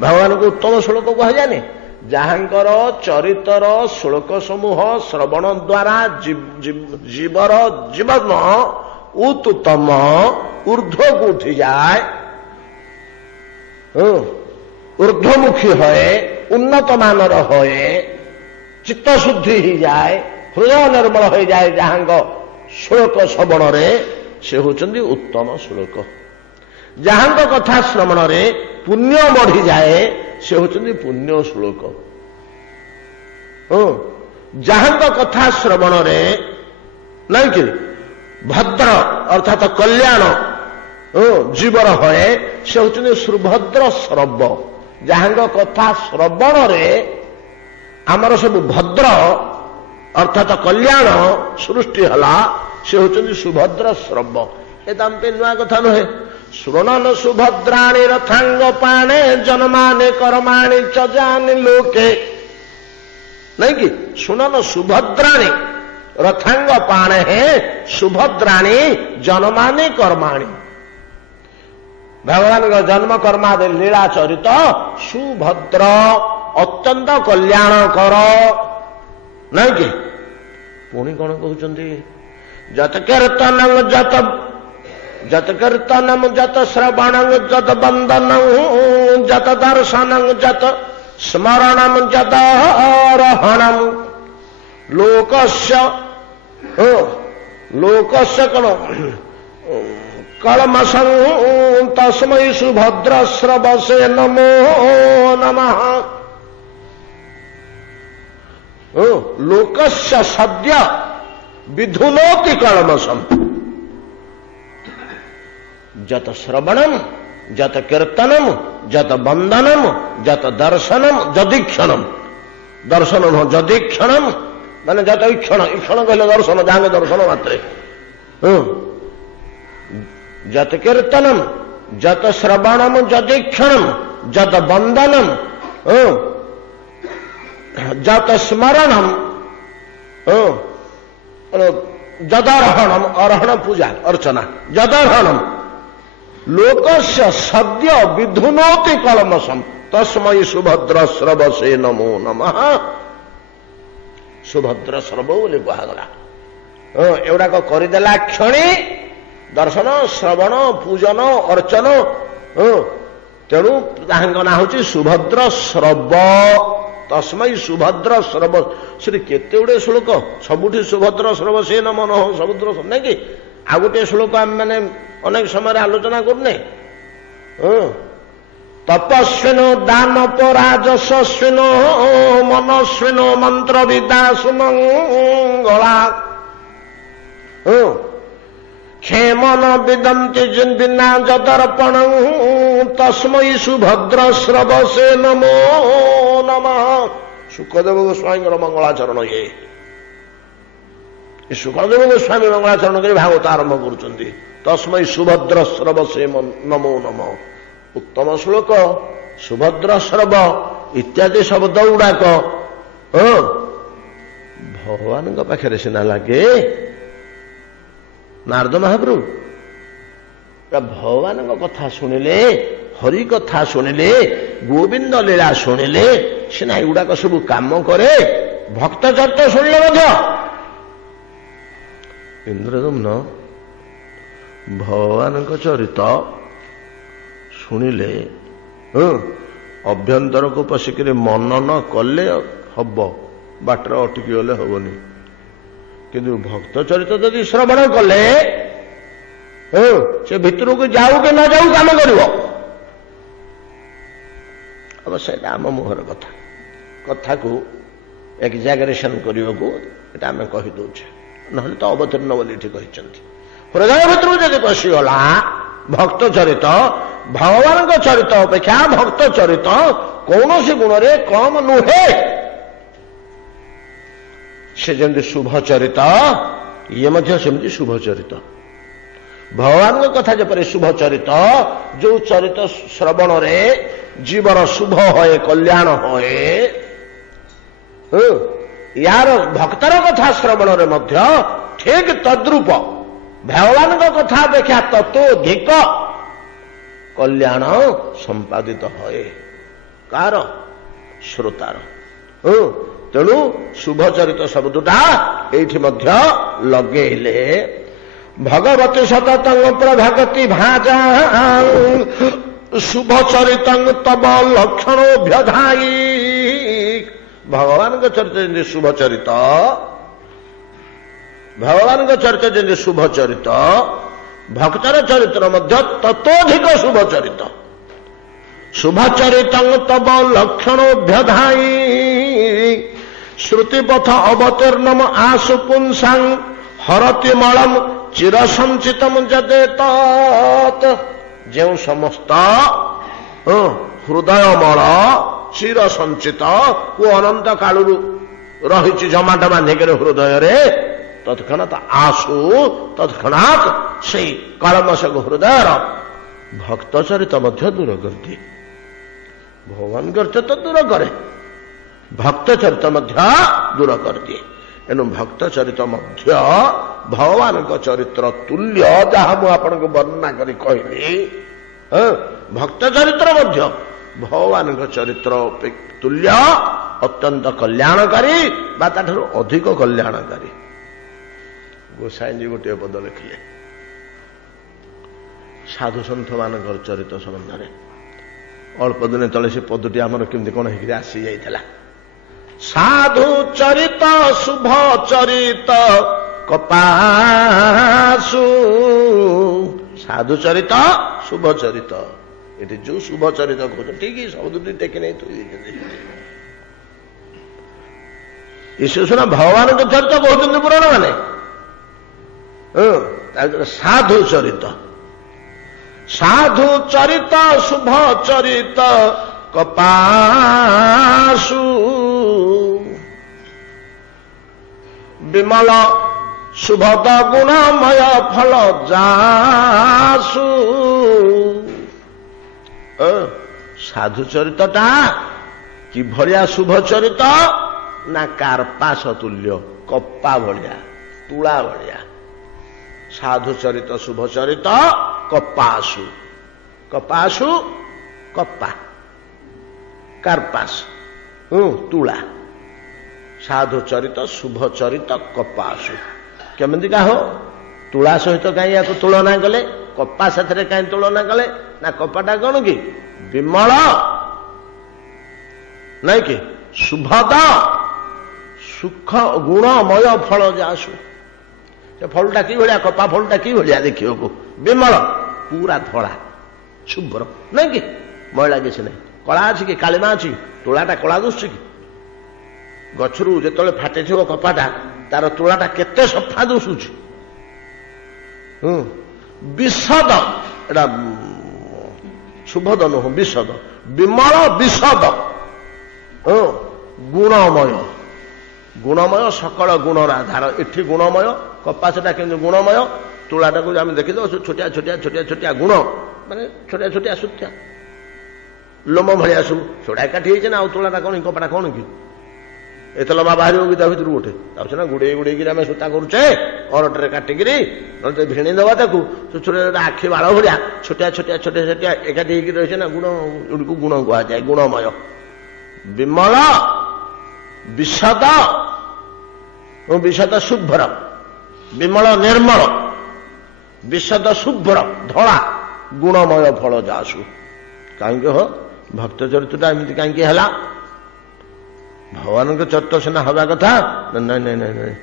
भगवान को उत्तम श्लोक कहा जाए जहांकर चरितर श्लोक समूह श्रवण द्वारा जीवर जीवन उत्तम ऊर्ध्व को उठी जाए ऊर्ध्वमुखी होए उन्नत मानर होए चित्त शुद्धि ही जाए हृदय निर्मल हो जाए जहांग श्लोक श्रवण से होचंदी उत्तम श्लोक जहांग कथा श्रवण पुण्य बढ़ी जाए से होचंदी पुण्य श्लोक जहांग कथा श्रवण नहीं कि भद्र अर्थात कल्याण जीवर होए से होचंदी सुभद्र श्रव जहांग कथा श्रवण आमर सब भद्र अर्थात कल्याण सृष्टि हला से होचंदी सुभद्र श्रव ए दाम पे नुआ कथा नुहे श्रोणन सुभद्राणी रथांग पाणे जन्माने कर्माणि च जानि लोके नहीं कि सुनन सुभद्राणी रथांग पाणे है सुभद्राणी जन्माने कर्माणि भगवान का जन्म कर्मादि लीला चरित सुभद्र अत्यंत कल्याण कर नहीं कि पुणी कौन कहते जत कीर्तन जत कीर्तनम जत श्रवण जत बंदन जत दर्शन जत स्मरणम जत रहणम लोकस्य कण कलमसं तस्मै सुभद्र श्रवसे नमो नमः लोकस्य सद्य विधुनोति कलमसम जत श्रवणम जत कीर्तनम जत बंदनम जत दर्शनम जदीक्षणम दर्शनम जदीक्षणम माने जत ईक्षण ईक्षण कहले दर्शन जांगे दर्शन मात्रे जत कीर्तनम जत श्रवणम जदीक्षणम जत बंदनम जत स्मरणम जदर्हणम अर्हण पूजा अर्चना जदर्हणम लोकस्य सद्य विधुनोति कलमसम तस्मै सुभद्र श्रवसे नमो नमः सुभद्र श्रव बोली कहगला एवडाक करदेला क्षणी दर्शन श्रवण पूजन अर्चन तेणु ताहांक ना होची सुभद्र श्रव तस्मै सुभद्र श्रव श्री केते गुडे श्लोक सबुठी सुभद्र श्रव से नमो नमः समुद्र नहीं कि आ गोटे श्लोक आम मैंने अनेक समय आलोचना करने तपस्विनो दानपराजस्विनो मनस्विनो मंत्र विदासु मंगला क्षेमन विदंति बिना जदर्पण तस्मै सुभद्र श्रवसे नमो नमः सुखदेव गोस्वामी मंगलाचरण ये सुखदेव गोस्वामी मंगलाचरण कर भागवत आरंभ कर तस्मै सुभद्र श्रवसे नमो नमः उत्तम श्लोक सुभद्र श्रव इत्यादि शब्द गुड़ाक भगवान पाखे सीना लगे नारद महाप्रभु भगवान कथा शुणिले हरि कथा शुणिले गोविंद लीला शुणिले सीना एगुड़ाक सब काम करे भक्त चरित शुणिले इंद्रदम्न भगवान चरित शुणिले अभ्यंतर को पशिक मनन कले हम बाटर अटकी गले हेनी किंतु भक्त चरित जदि श्रवण कले से भितर को जाऊ कि न जाऊ काम कर अवश्य आम मुहर कथा कथा को एक्जागरेशन करने को आम कहीदे ना तो अवतीर्ण बोली हृदय भितर जब पशिगला भक्त चरित भगवान चरित अपेक्षा भक्त चरित कौन गुण कम नुहे से जमी शुभ चरित ये सेमती शुभ चरित भगवान कथा जपरी शुभ चरित जो चरित श्रवण रे जीवन शुभ होए कल्याण होए यार भक्तर कथा श्रवण रे मध्य ठीक तद्रूप भगवान कथा अपेक्षा तत्वधिक कल्याण संपादित होए कार श्रोतार तेणु शुभ चरित शब्दटा एठी मध्य लगेले भगवती सततंग प्रभागति भाजा शुभ चरित तब लक्षणोभ्यधायी भगवान का चरित्र जमी शुभ चरित भगवान का चरित्र जमी शुभ चरित भक्तर चरित्र मध्य ततोधिक शुभ चरित शुभ चरित तब लक्षणोभ्यधायी श्रुतिपथ अवतीर्णम आशु पुंसां हरति मलम चिर संचितम जदे तत् जो समस्त हृदय मल चिर संचित को अनंत कालू रही जमाट बांधिक हृदय रे तत्क्षणात आशु तत्क्षणात से कलमशक हृदय भक्त चरित मध्य दूर कर दिए भगवान चरित दूर करे भक्त चरित मध्य दूर कर दिए एनु भक्त चरित मध्य भगवान चरित्र तुल्य जहाँ मुझे आपन को वर्णना करी कहली भक्त चरित्र मध्य भगवान चरित्र तुल्य अत्यंत कल्याणकारी बा ताठू अधिक कल्याणकारी गोसाई जी गोटे पद लिखिले साधु सन्थ मान चरित्र संबंध में अल्प दिन तले से पदटी आमर केमती कौन हो आसी जाइला साधु चरित शुभ चरित कपासु साधु चरित शुभ चरित ये जो शुभ चरित कह ठीक सब टेक नहीं सुना भगवान के चरित्र कहते पुराण माने साधु चरित साधु चरित शुभ चरित कपासु विमल शुभद गुणमय फल जासु साधु चरितटा कि भलिया शुभ चरित ना कार्पास तुल्य कप्पा भलिया तुला भलिया साधु चरित शुभ चरित कपासु कपासु कप्पा कार्पास तुला साधु चरित शुभ चरित कपासु केमती का हो तुला सहित कहीं या तुलना कले कपा साथ कहीं तुलना कले ना कपाटा कौन कि विमल नहीं कि शुभद सुख गुणमय फल जासु फलटा कि भाया कपा फलटा कि भाया देखिए को विमल पूरा धड़ा शुभ्र नहीं कि मैला किसी नहीं कला अच्छी कि कालीमा अच्छी तुलाटा कला दुसुची कि गछरू जो फाटे कपाटा तार तुलाटा केते सफा दुसुची विशद एटा शुभद नुह विशद विमल विशद गुणमय गुणमय सकल गुणर आधार एठी गुणमय कपासटा कि गुणमय तुलाटा को आम देखी दो छोटिया छोटिया छोटिया छोटिया गुण माने छोटिया छोटिया सुत्या लोम भाया सब छोड़ा काठी ना तुलाटा कौन कपाटा कौन कि एत लंबा बाहर होगी ता भर गोटे ना गुड़े गुड़े आम सूता करुचे अरटे काटिकी भिणी दबा ताकू छोटा आखि बाड़ भाया छोटिया छोटिया छोटिया छोटिया एकाठी रही ना गुण को गुण कहुए गुणमय विमल विशद विशद शुभ्र विमल निर्मल विशद शुभ्र धड़ा गुणमय फल जासु कहीं हो भक्त चरित्रटा एमती कहीं है भगवान के चरित्र सीना हवा कथा नहीं नहीं नहीं नहीं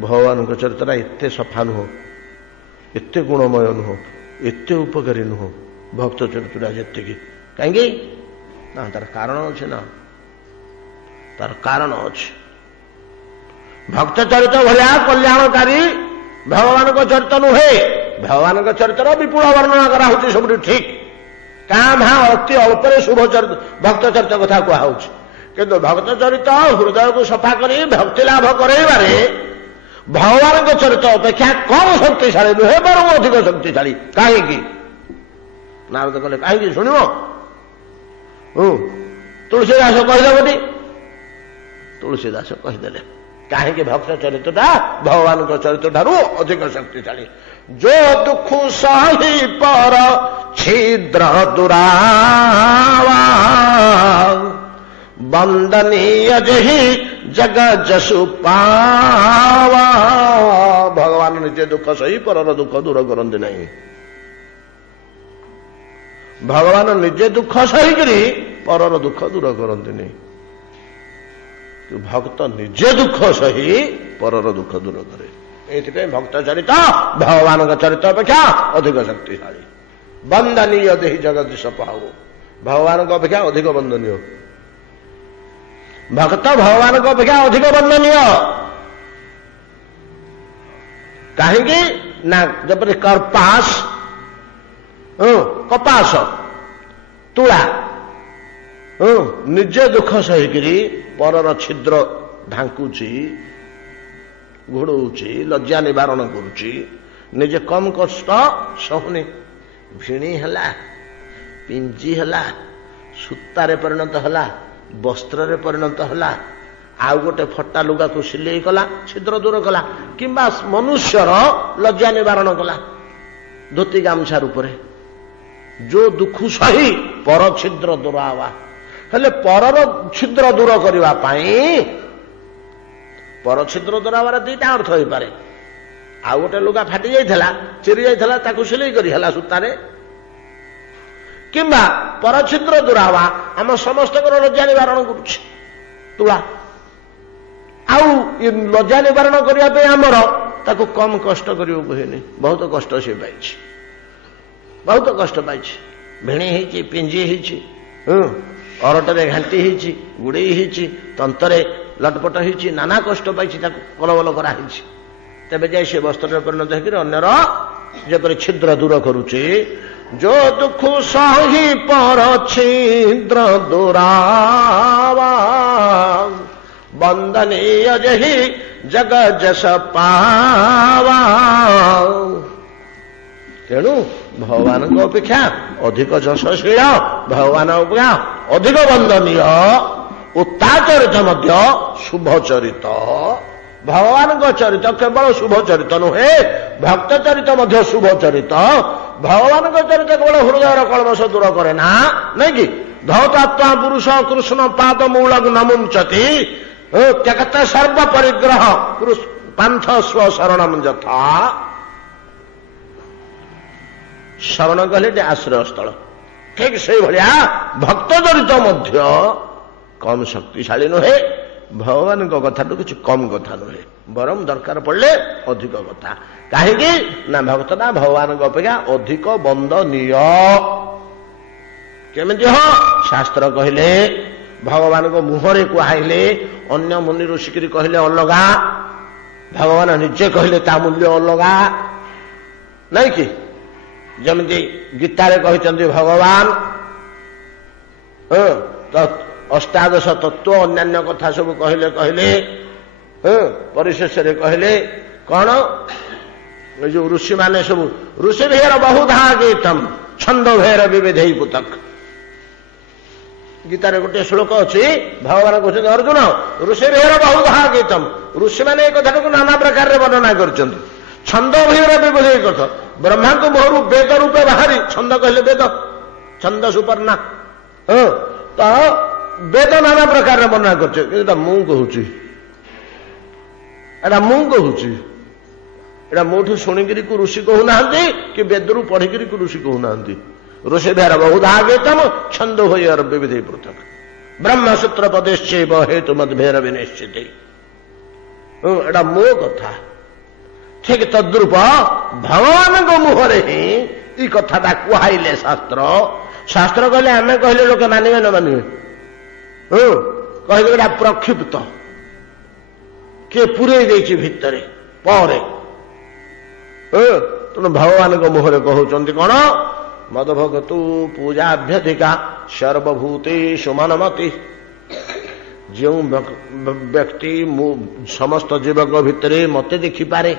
भगवान के चरित्र एते सफा नुह एते गुणमय नुह एते उपकारी नुह भक्त चरित्रटा जितकी कहीं ना तार कारण अच्छे ना तार कारण अच्छे भक्त चरित्र भलिया कल्याणकारी भगवान को चरित्र नुहे भगवान के चरित्र विपुल वर्णना करा सब ठीक क्या भाँ अति अल्प शुभ चरित्र भक्त चरित्र कथा कहुच किंतु भक्त चरित हृदय को सफा कर भक्ति लाभ कराइबारे भगवान चरित अपेक्षा कम शक्तिशाली नुहे बरं अधिक शक्तिशाली। कहीं नारद कहले कहीं शुण तुलसीदास कहीदेवी तुलसीदास कहीदे कहीं भक्त चरित्रटा भगवान चरित्र ठारू अधिक शक्तिशाली। जो दुख सही पर छिद्र दुरावा वंदनीय जही जग जसु पावा। भगवान निजे दुख सही परर दुख दूर करते नहीं। भगवान निजे दुख सही करी परर दुख दूर करते नहीं। भक्त निजे दुख सही परर दुख दूर करे। ये भक्त चरित भगवान चरित अपेक्षा अधिक शक्तिशाली। वंदनीय देहि जगत सपाओ भगवान अपेक्षा अधिक वंदनीय। भक्त भगवान अपेक्षा अधिक वंदनीय। कहीं ना जपरी कर्पास कपास तुला निजे दुख सहीकरी परर छिद्र ढांकुची घोड़ौची लज्जा निवारण करुची निजे कम कष्ट सहनी भिणी है पिंजी है सूतारे परिणत है वस्त्र परिणत है आउ गोटे फटा लुगा को सिले कला छिद्र दूर कला किंबा मनुष्यर लज्जा निवारण कला धोती गामछा रूप जो दुख सही पर छिद्र दूर आवा हेले परर छिद्र दूर करने पर छिद्र दूर आवार दुईटा अर्थ हो पारे। आउ गोटे लुगा फाटी जाइला चिरी जाइला ताकू सिलाई करी हला सूतारे किंबा पर छिद्र दूर आवा आम समस्त लज्जा निवारण करुच्छे तुला आउ लज्जा निवारण करने आमर ताकू कम कष्ट करने हुए बहुत कष्ट से पाई बहुत कष्ट पाई भिणी होती पिंजी होती अरटरे घांटी होती गुड़े होती तंतरे लटपट होती नाना कष्ट पाई कलबल कराई तेज जाए से वस्त्र परिणत होकर अन्यर जपरी छिद्र दूर करुचे। जो दुख सही पर छिद्र दुरावा वंदनीय जही जग जस पावा। तेणु भगवान अपेक्षा अधिक जशशील भगवान अपेक्षा अधिक वंदनीय उता चरित मध्य शुभ चरित। भगवान चरित केवल शुभ चरित नुहे भक्त चरित मध्य शुभ चरित। भगवान चरित केवल हृदय कलमश दूर करे ना नहीं कि धौतात्मा पुरुष कृष्ण पाद मूलक नमुंचति त्यक्त सर्व परिग्रह पांथ स्व शरणम यथा। शरण कहले आश्रय स्थल ठीक से भाया भक्त चरित मध्य कम शक्तिशाली नुहे भगवान कथा किसी कम कथा नुहे बरम दरकार पड़े अधिक कथा कहीं ना भक्तटा भगवान अपेक्षा अधिक वंदनीय। केमिति हो शास्त्र कहले भगवान को मुहरे कहले अन्य मुनि ऋषिकी कहले अलगा भगवान निजे कहले ता मूल्य अलगा नहीं कि जमती गीतारे कहते भगवान अष्टादश तत्व अन्यान्य कथा सब कहले कहले परिशेष कहले कौन जो ऋषि माने सब ऋषि भेर बहुधा गीतम छंद भेर विविध पुतक गीतारे गोटे श्लोक अच्छी भगवान कहते अर्जुन ऋषि भेर बहुधा गीतम ऋषि मैंने कथा को नाना प्रकार वर्णना कर छंद भेर विविध कथ ब्रह्मा को मोहरु वेद रूपे बाहरी छंद कहले वेद छंद सुपर्णा तो वेद नाना प्रकार वर्णना कर मोठू शुणिकी ऋषि कहूना कि वेदरू पढ़िकी ऋषि कहूना ऋषि भेर बहुधा गीतम छंद हो विविध पृथक ब्रह्मसूत्र पदेश्चैव हेतु मत भेर विनिश्चित एटा मो कथा ठीक तद्रूप भगवान मुहरे ही ई कथा कहले शास्त्र शास्त्र कहले आम कहले लोक मानवे न मानवे कहले एटा प्रक्षिप्त किए पूरे भितर पर तेणु भगवान मुहरे कहते कौन मदभगतु पूजाभ्यधिका सर्वभूतेषु मनमति जो व्यक्ति समस्त जीवक भितर मते देखिपारे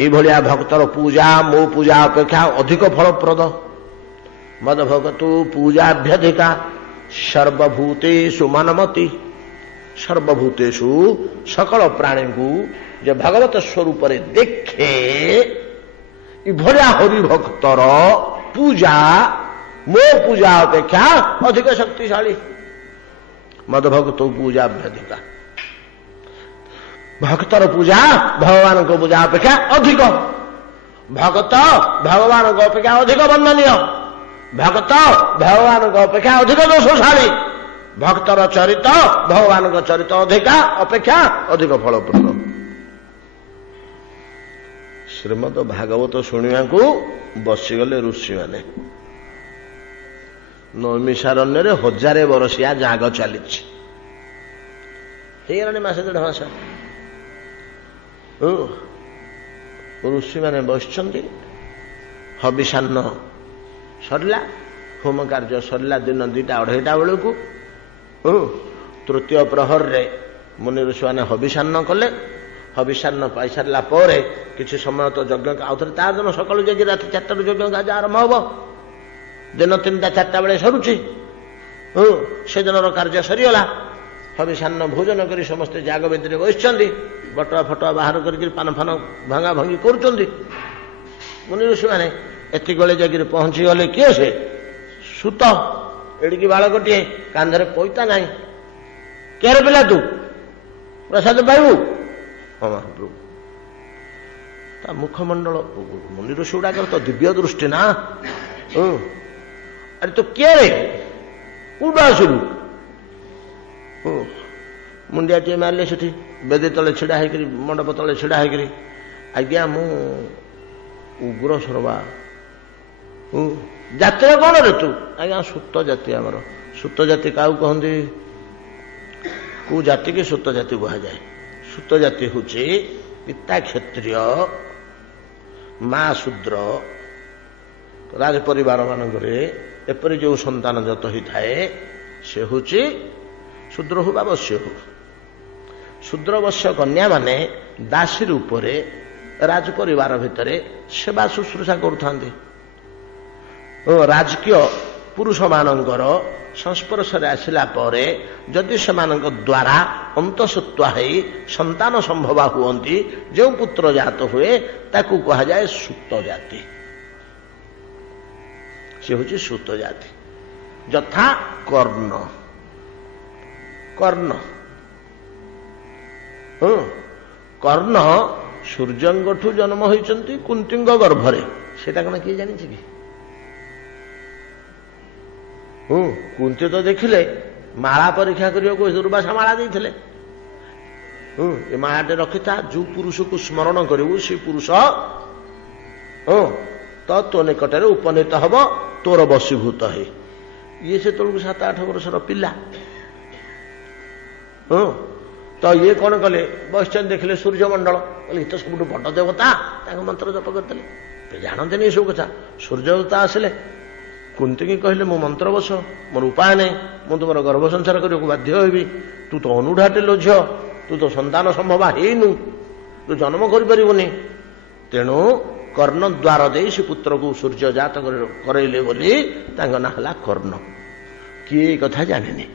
ये भक्तर पूजा मो पूजा अपेक्षा अधिक फलप्रद। मद भगतु पूजाभ्यधिका सर्वभूतेषु मनमति। सर्वभूतेषु सकल प्राणी को जो भगवत स्वरूप देखे इभलिया हरि भक्तर पूजा मो पूजा अपेक्षा अधिक शक्तिशाली। मद भगत पूजाभ्यधिका भक्तर पूजा भगवान को पूजा अपेक्षा अधिक। भगत भगवान को अपेक्षा अधिक वंदनीय। भगत भगवान को अपेक्षा अधिक दोषशाली। भक्तर चरित भगवान को चरित अधिका अपेक्षा अधिक फलप्रद। श्रीमद भागवत शुणा को बसीगले ऋषि मैंने नैमिषारण्य 1000 वर्षिया जाग चली मस 1.5 मास ऋषि मैंने बस हविषान्न सरला होम कार्य सरला दिन 2टा-2.5टा बेलू तृतीय प्रहर रे मुनि ऋषि मैंने हविषान्न कले। हविषान्न पाई सारा किसी समय तो यज्ञ आउ थे तार दिन सकालू जाकि राति 4टारू यज्ञ कार्य आरंभ हम दिन 3टा-4टा बेले सरुची से दिन कार्य सरीगला। हविषान्न भोजन कर समस्ते जाग बेदी बसि बटुआ फटुआ बाहर कर पान फान भांगा भांगी कर मुनि ऋषि मैंने एतिक बेले जाकि पहुंची गले किए से सुत एडिकी बालकटे कांधरे पैता ना केरे पिला तू प्रसाद पाइबू हाँ महाप्रभु। ता मुखमंडल मुनि ऋषि गुड़ाक तो दिव्य दृष्टि ना। अरे तो किए रे कौट आसलु मुंडिया टे मारे से बेदी तले छिड़ा है मंडप तले छिड़ा है आज्ञा मु उग्र सरवा जाति कौन रे तू आज्ञा सुत जाति आमर सुत जाति क्या कहते कौ जाति की सुत जाति कह जाए। सुत जाति हूँ पिता क्षत्रिय माँ शूद्र राज परिवार मानक एपरी जो संतान जत होता है से हूँ शूद्र हो वश्य हो। शूद्र वश्य कन्या माने दासी रूप राज परिवार भितर सेवा शुश्रूषा करुता राजकीय पुरुष मानकर संस्पर्श आसला जदि से द्वारा अंतसत्वा हो संतान संभवा हुअंती जो पुत्र जात हुए ताकू कहा जाए सुत जाति। से हूँ सुत जाति। यथा कर्ण कर्ण कर्ण सूर्यठू जन्म होती कुंती गर्भरे सेटा कौन किए जानी कि कुंती तो देखिले माला परीक्षा करने दुर्वासा माला देते ये मालाटे रखिता जो पुरुष को स्मरण करू से पुरुष तो निकटर उपनीत हम तोर बसीभूत है। ये से तौक 7-8 वर्षर पिला तो ये कौन कले बस देखिले सूर्यमंडल कहले तो सब बड़ देवता मंत्र जप करते जानते नहीं सब कथा। सूर्यदेवता आसिले कुंती की कहले मो मंत्र बस मोर उपाय नहीं मु तुम गर्भ संसार करने को बाध्य होबी तू तो अनुढ़ाटे लो झ तू तो संतान संभवा हेनु तू जन्म करें तेणु कर्ण द्वार दे से पुत्र को सूर्य जात करैले बोली ना हला कर्ण किए कथा जाने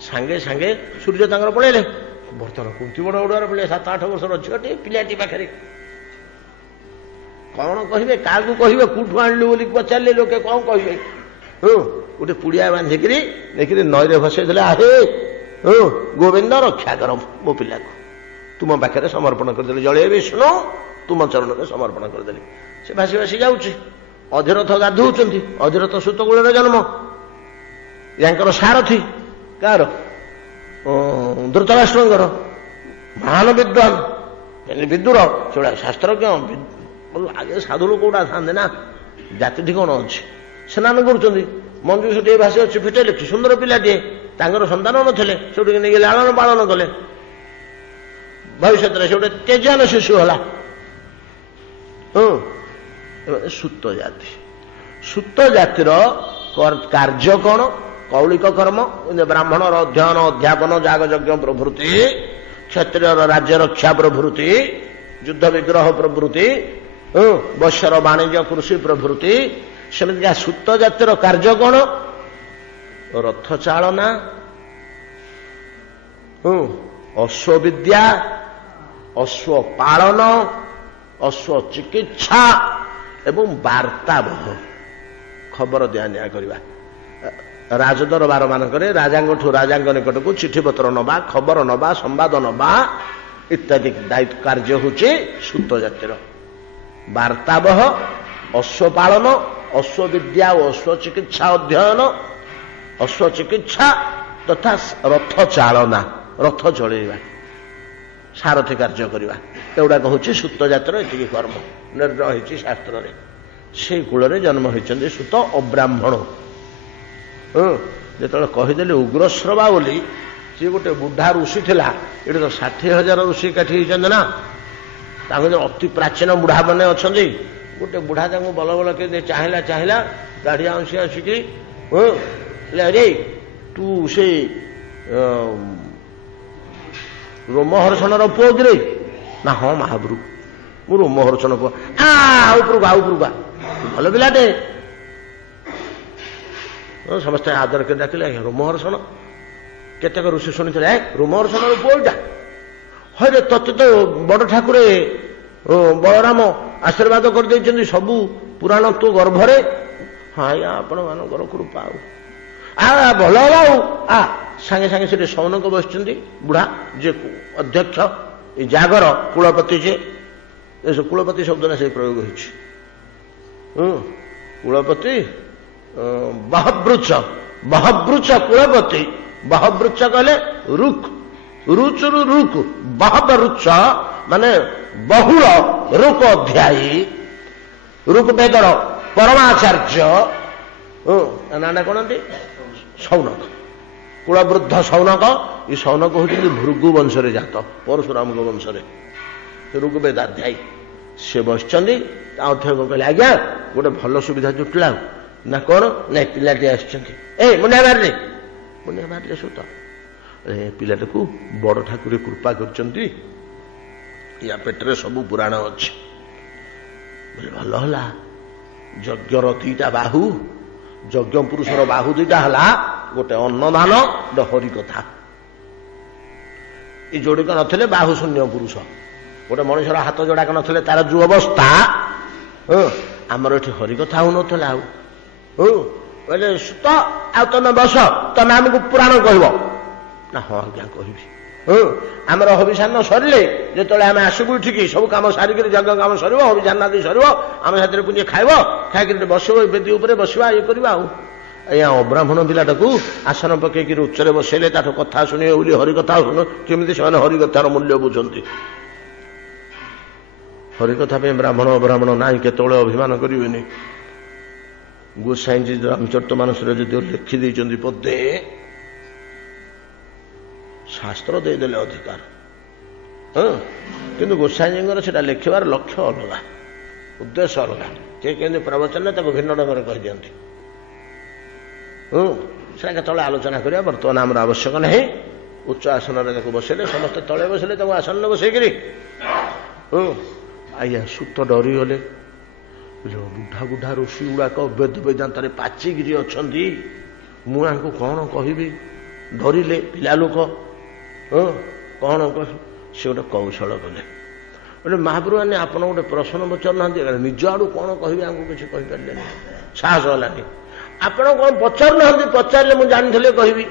सांगे सांगे सूर्य तांगर पड़ेले बर्तमान कुंती बड़ उड़ार पड़े 7-8 वर्षर झीटे पिलाटी पाखे कौन कहे क्या कहे कौटू आणलु बोली पचारे लोके कौन कहे गोटे पुड़िया बांधिकी देखिए नईरे भसई आहे गोविंद रक्षा कर मो पिला को तुम पाखे समर्पण करदे जड़े विष्णु तुम चरण में समर्पण करदे से भासी भासी जाऊँच अधीरथ गाधौंट अधीरथ सुतकूल जन्म या सारथी कार धृतराष्ट्र महान विद्वान विदुर से शास्त्रज्ञ आगे साधु लोक गुड़ा था ना जाति कौन अच्छे स्नान कर मंजू से भाषी अच्छी फिटेले कि सुंदर पिलाटे संतान नथिले से नहीं लालन पालन कले भविष्य से गोटे तेजान शिशु है सुत जाति। सुत जातिर कार्य कौन କୌଳିକ କର୍ମ, ବ୍ରାହ୍ମଣର ଅଧ୍ୟୟନ ଅଧ୍ୟାପନ ଯାଗ ଯଜ୍ଞ ପ୍ରଭୃତି, କ୍ଷତ୍ରିୟର ରାଜ୍ୟ ରକ୍ଷା ପ୍ରଭୃତି, ଯୁଦ୍ଧ ବିଗ୍ରହ ପ୍ରଭୃତି, ବୈଶ୍ୟର ବାଣିଜ୍ୟ କୃଷି ପ୍ରଭୃତି। ସେମିତିକା ସୂତ ଜାତିର କାର୍ଯ୍ୟ କ'ଣ? ରଥ ଚାଳନା, ଅଶ୍ୱବିଦ୍ୟା, ଅଶ୍ୱ ପାଳନ, ଅଶ୍ୱ ଚିକିତ୍ସା ଏବଂ ବାର୍ତ୍ତାବହ, ଖବର ଦିଆନିଆ କରିବା। ରାଜଦରବାର ମାନଙ୍କରେ ରାଜାଙ୍କଠୁ ରାଜାଙ୍କ ନିକଟକୁ ଚିଠିପତ୍ର ନବା, ଖବର ନବା, ସମ୍ବାଦ ନବା ଇତ୍ୟାଦି ଦାୟିତ୍ୱ କାର୍ଯ୍ୟ ହେଉଛି ସୂତ ଜାତିର। ବାର୍ତ୍ତାବହ, ଅଶ୍ୱ ପାଳନ, ଅଶ୍ୱବିଦ୍ୟା ଓ ଅଶ୍ୱ ଚିକିତ୍ସା ଅଧ୍ୟୟନ, ଅଶ୍ୱ ଚିକିତ୍ସା ତଥା ରଥ ଚାଳନା, ରଥ ଚଳେଇବା, ସାରଥି କାର୍ଯ୍ୟ କରିବା, ଏଗୁଡ଼ାକ ହେଉଛି ସୂତ ଜାତିର ଏତିକି କର୍ମ ନିର୍ଣ୍ଣୟ ହୋଇଛି ଶାସ୍ତ୍ରରେ। ସେଇ କୂଳରେ ଜନ୍ମ ହୋଇଛନ୍ତି ସୂତ ଅବ୍ରାହ୍ମଣ। ଯେତେବେଳେ କହିଦେଲେ ଉଗ୍ରଶ୍ରବା ବୋଲି, ସିଏ ଗୋଟେ ବୁଢା ଋଷି ଥିଲା। ଏଠି ତ 60,000 ଋଷି କାଠି ହେଇଛନ୍ତି ନା, ତାଙ୍କ ଯୋଉ ଅତି ପ୍ରାଚୀନ ବୁଢାମାନେ ଅଛନ୍ତି। ଗୋଟେ ବୁଢା ତାଙ୍କୁ ବଲ ବଲ କେତେ ଚାହିଁଲା ଗାଡ଼ିଆ ଅଂଶୀ ଆସିକି ରେ ତୁ ସେ ରୋମହର୍ଷଣର ପୁଅ କିରେ? ନା ହଁ ମହାପ୍ରଭୁ, ମୁଁ ରୋମହର୍ଷଣ ପୁଅ। ଉପରକୁ ଭଲ ପିଲାଟେ। ସମସ୍ତେ ଆଦର କରି ଡାକିଲେ, ଆଜ୍ଞା ରୋମହର୍ଷଣ। କେତେକ ଋଷି ଶୁଣିଥିଲେ, ରୋମହର୍ଷଣର ପୁଅ ଏଇଟା? ହଇରେ ତତେ ତ ବଡ଼ ଠାକୁରେ ବଳରାମ ଆଶୀର୍ବାଦ କରିଦେଇଛନ୍ତି ସବୁ ପୁରାଣ ତୁ ଗର୍ଭରେ। ହଁ ଆଜ୍ଞା ଆପଣମାନଙ୍କର କୃପା। ଭଲ ହେଲା ଆଉ। ସାଙ୍ଗେ ସାଙ୍ଗେ ସେଠି ସୌନକ ବସିଛନ୍ତି, ବୁଢା ଯେ ଅଧ୍ୟକ୍ଷ ଏ ଜାଗର କୁଳପତି, ଯେ କୁଳପତି ଶବ୍ଦଟା ସେ ପ୍ରୟୋଗ ହେଇଛି। କୁଳପତି ବହବୃଚ କୁଳପତି। ବହବୃଚ କହିଲେ ରୁକ୍, ରୁଚରୁ ରୁକ୍, ବହବୃଚ ମାନେ ବହୁଳ ରୁକ୍ ଅଧ୍ୟାୟୀ, ରୁକ୍ ବେଦର ପରମାଚାର୍ଯ୍ୟ। ନାଟା କଣନ୍ତି? ସୌନକ, କୁଳବୃଦ୍ଧ ସୌନକ। ଏ ସୌନକ ହେଉଛନ୍ତି ଭୃଗୁ ବଂଶରେ ଜାତ, ପରଶୁରାମଙ୍କ ବଂଶରେ ଋଗ୍ବେଦାଧ୍ୟାୟୀ। ସେ ବସିଛନ୍ତି। ତା ଅଧ୍ୟକ୍ଷ କହିଲେ, ଆଜ୍ଞା ଗୋଟେ ଭଲ ସୁବିଧା ଜୁଟିଲା। ନା କ'ଣ? ନାଇଁ ପିଲାଟି ଆସିଛନ୍ତି। ମୁଣ୍ଡିଆ ମାରିଲେ ସୁତ। ପିଲାଟାକୁ ବଡ଼ ଠାକୁରେ କୃପା କରିଛନ୍ତି, ୟା ପେଟରେ ସବୁ ପୁରାଣ ଅଛି। ଭଲ ହେଲା। ଯଜ୍ଞର ଦିଟା ବାହୁ, ଯଜ୍ଞ ପୁରୁଷର ବାହୁ ଦିଟା ହେଲା, ଗୋଟେ ଅନ୍ନଦାନ, ଗୋଟେ ହରିକଥା। ଏ ଯୋଡ଼ିକ ନଥିଲେ ବାହୁ ଶୂନ୍ୟ ପୁରୁଷ। ଗୋଟେ ମଣିଷର ହାତ ଯୋଡ଼ାକ ନଥିଲେ ତାର ଯୋଉ ଅବସ୍ଥା, ଆମର ଏଠି ହରିକଥା ହଉନଥିଲା। କହିଲେ ସୁତ, ଆଉ ତମେ ବସ, ତମେ ଆମକୁ ପୁରାଣ କହିବ। ନା ହଁ ଆଜ୍ଞା କହିବି। ଆମର ହବିଷାନ୍ନ ସରିଲେ ଯେତେବେଳେ ଆମେ ଆସିବୁ ଏଠିକି, ସବୁ କାମ ସାରିକିରି ଯଜ୍ଞ କାମ ସରିବ, ହବିଷାନ୍ନ ଆଦି ସରିବ, ଆମେ ସେଥିରେ ପୁଣି ଖାଇବ, ଖାଇକିରି ବସିବ, ବେଦୀ ଉପରେ ବସିବା, ଇଏ କରିବା। ଆଉ ଆଜ୍ଞା ଅବ୍ରାହ୍ମଣ ପିଲାଟାକୁ ଆସନ ପକେଇକିରି ଉଚ୍ଚରେ ବସେଇଲେ, ତାଠୁ କଥା ଶୁଣିବେ ବୋଲି ହରିକଥା ଶୁଣୁ। କେମିତି ସେମାନେ ହରିକଥାର ମୂଲ୍ୟ ବୁଝନ୍ତି? ହରିକଥା ପାଇଁ ବ୍ରାହ୍ମଣ ଅବ୍ରାହ୍ମଣ ନାହିଁ, କେତେବେଳେ ଅଭିମାନ କରିବେନି। ଗୋସାଇଁଜୀ ରାମଚରିତମାନସରେ ଯଦି ଲେଖି ଦେଇଛନ୍ତି ପଦେ, ଶାସ୍ତ୍ର ଦେଇଦେଲେ ଅଧିକାର। କିନ୍ତୁ ଗୋସାଇଁଜୀଙ୍କର ସେଟା ଲେଖିବାର ଲକ୍ଷ୍ୟ ଅଲଗା, ଉଦ୍ଦେଶ୍ୟ ଅଲଗା। ସେ କେମିତି ପ୍ରବଚନରେ ତାକୁ ଭିନ୍ନ ଢଙ୍ଗରେ କହିଦିଅନ୍ତି। ସେଟା କେତେବେଳେ ଆଲୋଚନା କରିବା, ବର୍ତ୍ତମାନ ଆମର ଆବଶ୍ୟକ ନାହିଁ। ଉଚ୍ଚ ଆସନରେ ତାକୁ ବସେଇଲେ, ସମସ୍ତେ ତଳେ ବସିଲେ, ତାକୁ ଆସନରେ ବସେଇକିରି ଆଜ୍ଞା ସୁତ ଡରିଗଲେ। ବୁଢା ଋଷି ଗୁଡାକ ବେଦ ବେଦାନ୍ତରେ ପାଚିକିରି ଅଛନ୍ତି, ମୁଁ ଆଙ୍କୁ କ'ଣ କହିବି? ଡରିଲେ ପିଲା ଲୋକ। କ'ଣ କହିବି? ସେ ଗୋଟେ କୌଶଳ କଲେ। ମହାପ୍ରଭୁ ମାନେ ଆପଣ ଗୋଟେ ପ୍ରଶ୍ନ ପଚାରୁନାହାନ୍ତି, ନିଜ ଆଡୁ କ'ଣ କହିବେ? ଆମକୁ କିଛି କହିପାରିଲେନି, ସାହସ ହେଲାନି। ଆପଣ କ'ଣ ପଚାରୁନାହାନ୍ତି? ପଚାରିଲେ ମୁଁ ଜାଣିଥିଲେ କହିବି।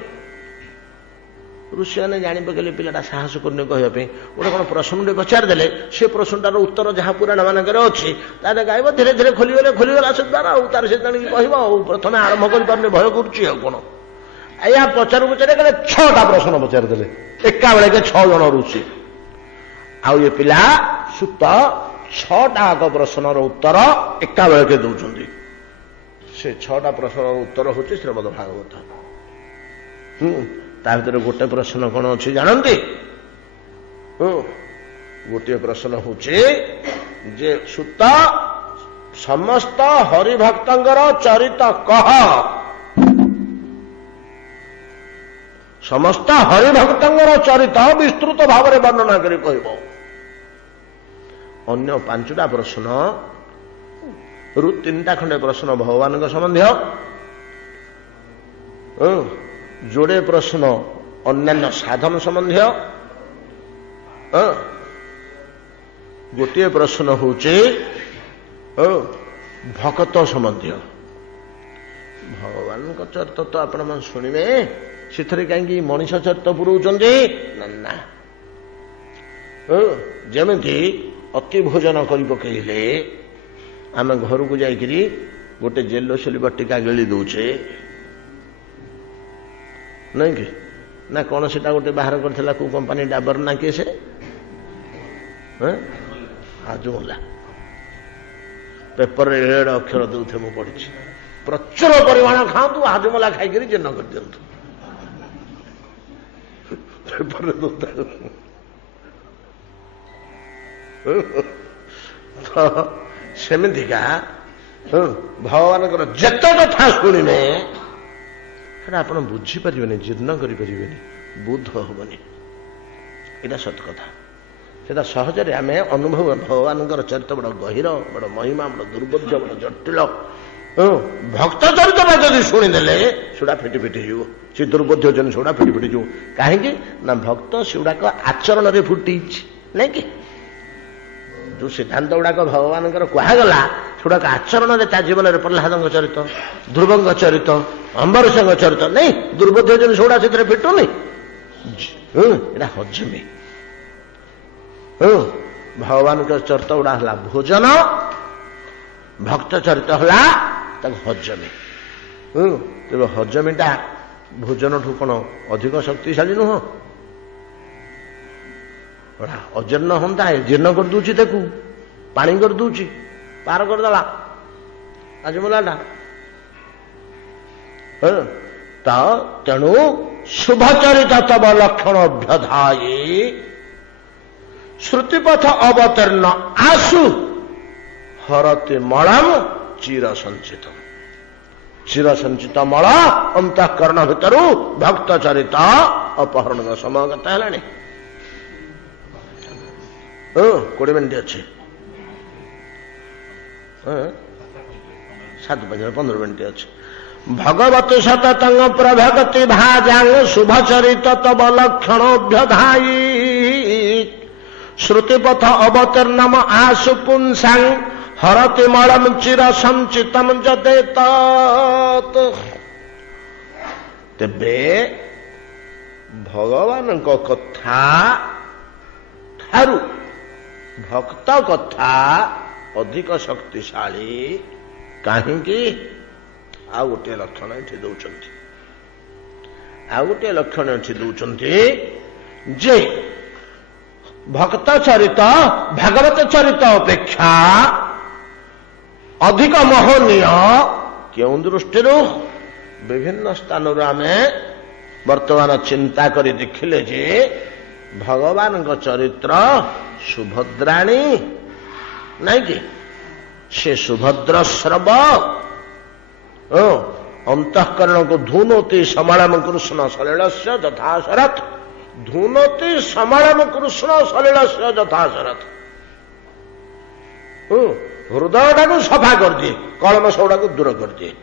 ଋଷିମାନେ ଜାଣି ପକେଇଲେ ପିଲାଟା ସାହସ କରୁନି କହିବା ପାଇଁ। ଗୋଟେ କ'ଣ ପ୍ରଶ୍ନଟେ ପଚାରିଦେଲେ, ସେ ପ୍ରଶ୍ନଟାର ଉତ୍ତର ଯାହା ପୁରାଣ ମାନଙ୍କରେ ଅଛି ତାହେଲେ ଗାଇବ। ଧୀରେ ଧୀରେ ଖୋଲିଗଲା ସେ ଦ୍ୱାରା, ଆଉ ତାର ସେ ଜାଣିକି କହିବ। ଆଉ ପ୍ରଥମେ ଆରମ୍ଭ କରିପାରୁନି, ଭୟ କରୁଛି। ଆଉ କ'ଣ ଆଜ୍ଞା ପଚାରୁ କଲେ 6ଟା ପ୍ରଶ୍ନ ପଚାରିଦେଲେ ଏକା ବେଳକେ 6 ଜଣ ଋଷି। ଆଉ ଏ ପିଲା ସୁତ 6ଟା ଆଗ ପ୍ରଶ୍ନର ଉତ୍ତର ଏକା ବେଳକେ ଦଉଛନ୍ତି। ସେ 6ଟା ପ୍ରଶ୍ନର ଉତ୍ତର ହେଉଛି ଶ୍ରୀମଦ୍ ଭାଗବତ। ତା ଭିତରେ ଗୋଟେ ପ୍ରଶ୍ନ କ'ଣ ଅଛି ଜାଣନ୍ତି? ଗୋଟିଏ ପ୍ରଶ୍ନ ହେଉଛି ଯେ ସୁତ ସମସ୍ତ ହରିଭକ୍ତଙ୍କର ଚରିତ କହ। समस्त हरिभक्तर चरित विस्तृत भाव में वर्णना कर कह अन्य 5टा प्रश्न रु 3टा खंडे प्रश्न भगवान संबंधी जोड़े प्रश्न अन्य साधन संबंधी गोटे प्रश्न होचे भक्त संबंधी भगवान चरित्र तो आपण मन शुणवे से कहीं मनीष चरित्र पुरौंट ना जमी अति भोजन कर पकड़े आम घर को जाकरी गोटे जेलोसिल बटिका गिली दौचे नहीं कि ना कौन से गोटे बाहर करथिला को कंपनी डाबर ना किए से हाजुमला पेपर रेड अक्षर दूथे मु पढ़ी प्रचुर परिमाण खातु हाजुमला खाई जीर्ण कर दिंतु पेपर तो सेमिका भगवान जिते कथा शुणे आप बुझीपारे जीर्ण करें बोध हेनी यहाँ सत कथा से सहजरे आम अनुभव भगवान चरित्र बड़ गहिर बड़ महिमा बड़ दुर्बोध्य बड़ जटिल भक्त चरित्र जब शुणीदे सेटा फिटी फिटी सी दुर्बोध्य जन सेटा फिटी फिटी जो कहीं ना भक्त सेगुड़ाक आचरण में फुटी नहीं कि जो सिद्धांत गुड़ाक भगवान कहगला सेगुड़ाक आचरण में जीवन में प्रहलाद चरित्र ध्रुवंग चरित्र अम्बरीश चरित्र नहीं दुर्बोध्य जन सेगुड़ा से फिटुनी यहाँ हजमी भगवान चरित्र गुड़ा है भोजन भक्त चरित्र है हजमी तेज हजमीटा भोजन ठू कौन अधिक शक्तिशाली नुह अजीर्ण होता है जीर्ण कर दूची ताकू पानी कर दूची पार करदेला आज मुलाटा तेणु शुभचरित तब लक्षण अभ्यधायी श्रुतिपथ अवतीर्ण आसु हरति मलम चिर संचित मल अंतःकरण भितर भक्त चरित अपहरण समयगत है 20 मिनिट अच्छे 7-15 मिनिट अच्छे भगवती सततंग प्रभगति भाजांग शुभचरित तब लक्षणोभ्यधायी श्रुतिपथ अवतीर्णम आसु पुंसांग हरति मलम चिर संचितम जदे तेबे भगवान कथा ठारू भक्त कथा अधिक शक्तिशाली कहीं आ गोटे लक्षण ये दौरान आ गोटे लक्षण ये दौरान जे भक्त चरित भागवत चरित अपेक्षा अधिक मोहनीय क्यों दृष्टि विभिन्न स्थान आम वर्तमान चिंता कर देखिले जे भगवान चरित्र सुभद्राणी नहीं कि से सुभद्र स्रव अंतःकरण को धूनोति समलम कृष्ण सलिलस्य यथा शरथ धूनोति समलम कृष्ण सलिलस्य यथा शरथ हृदय को सफा कर दिए कलम सौड़ा को दूर कर दिए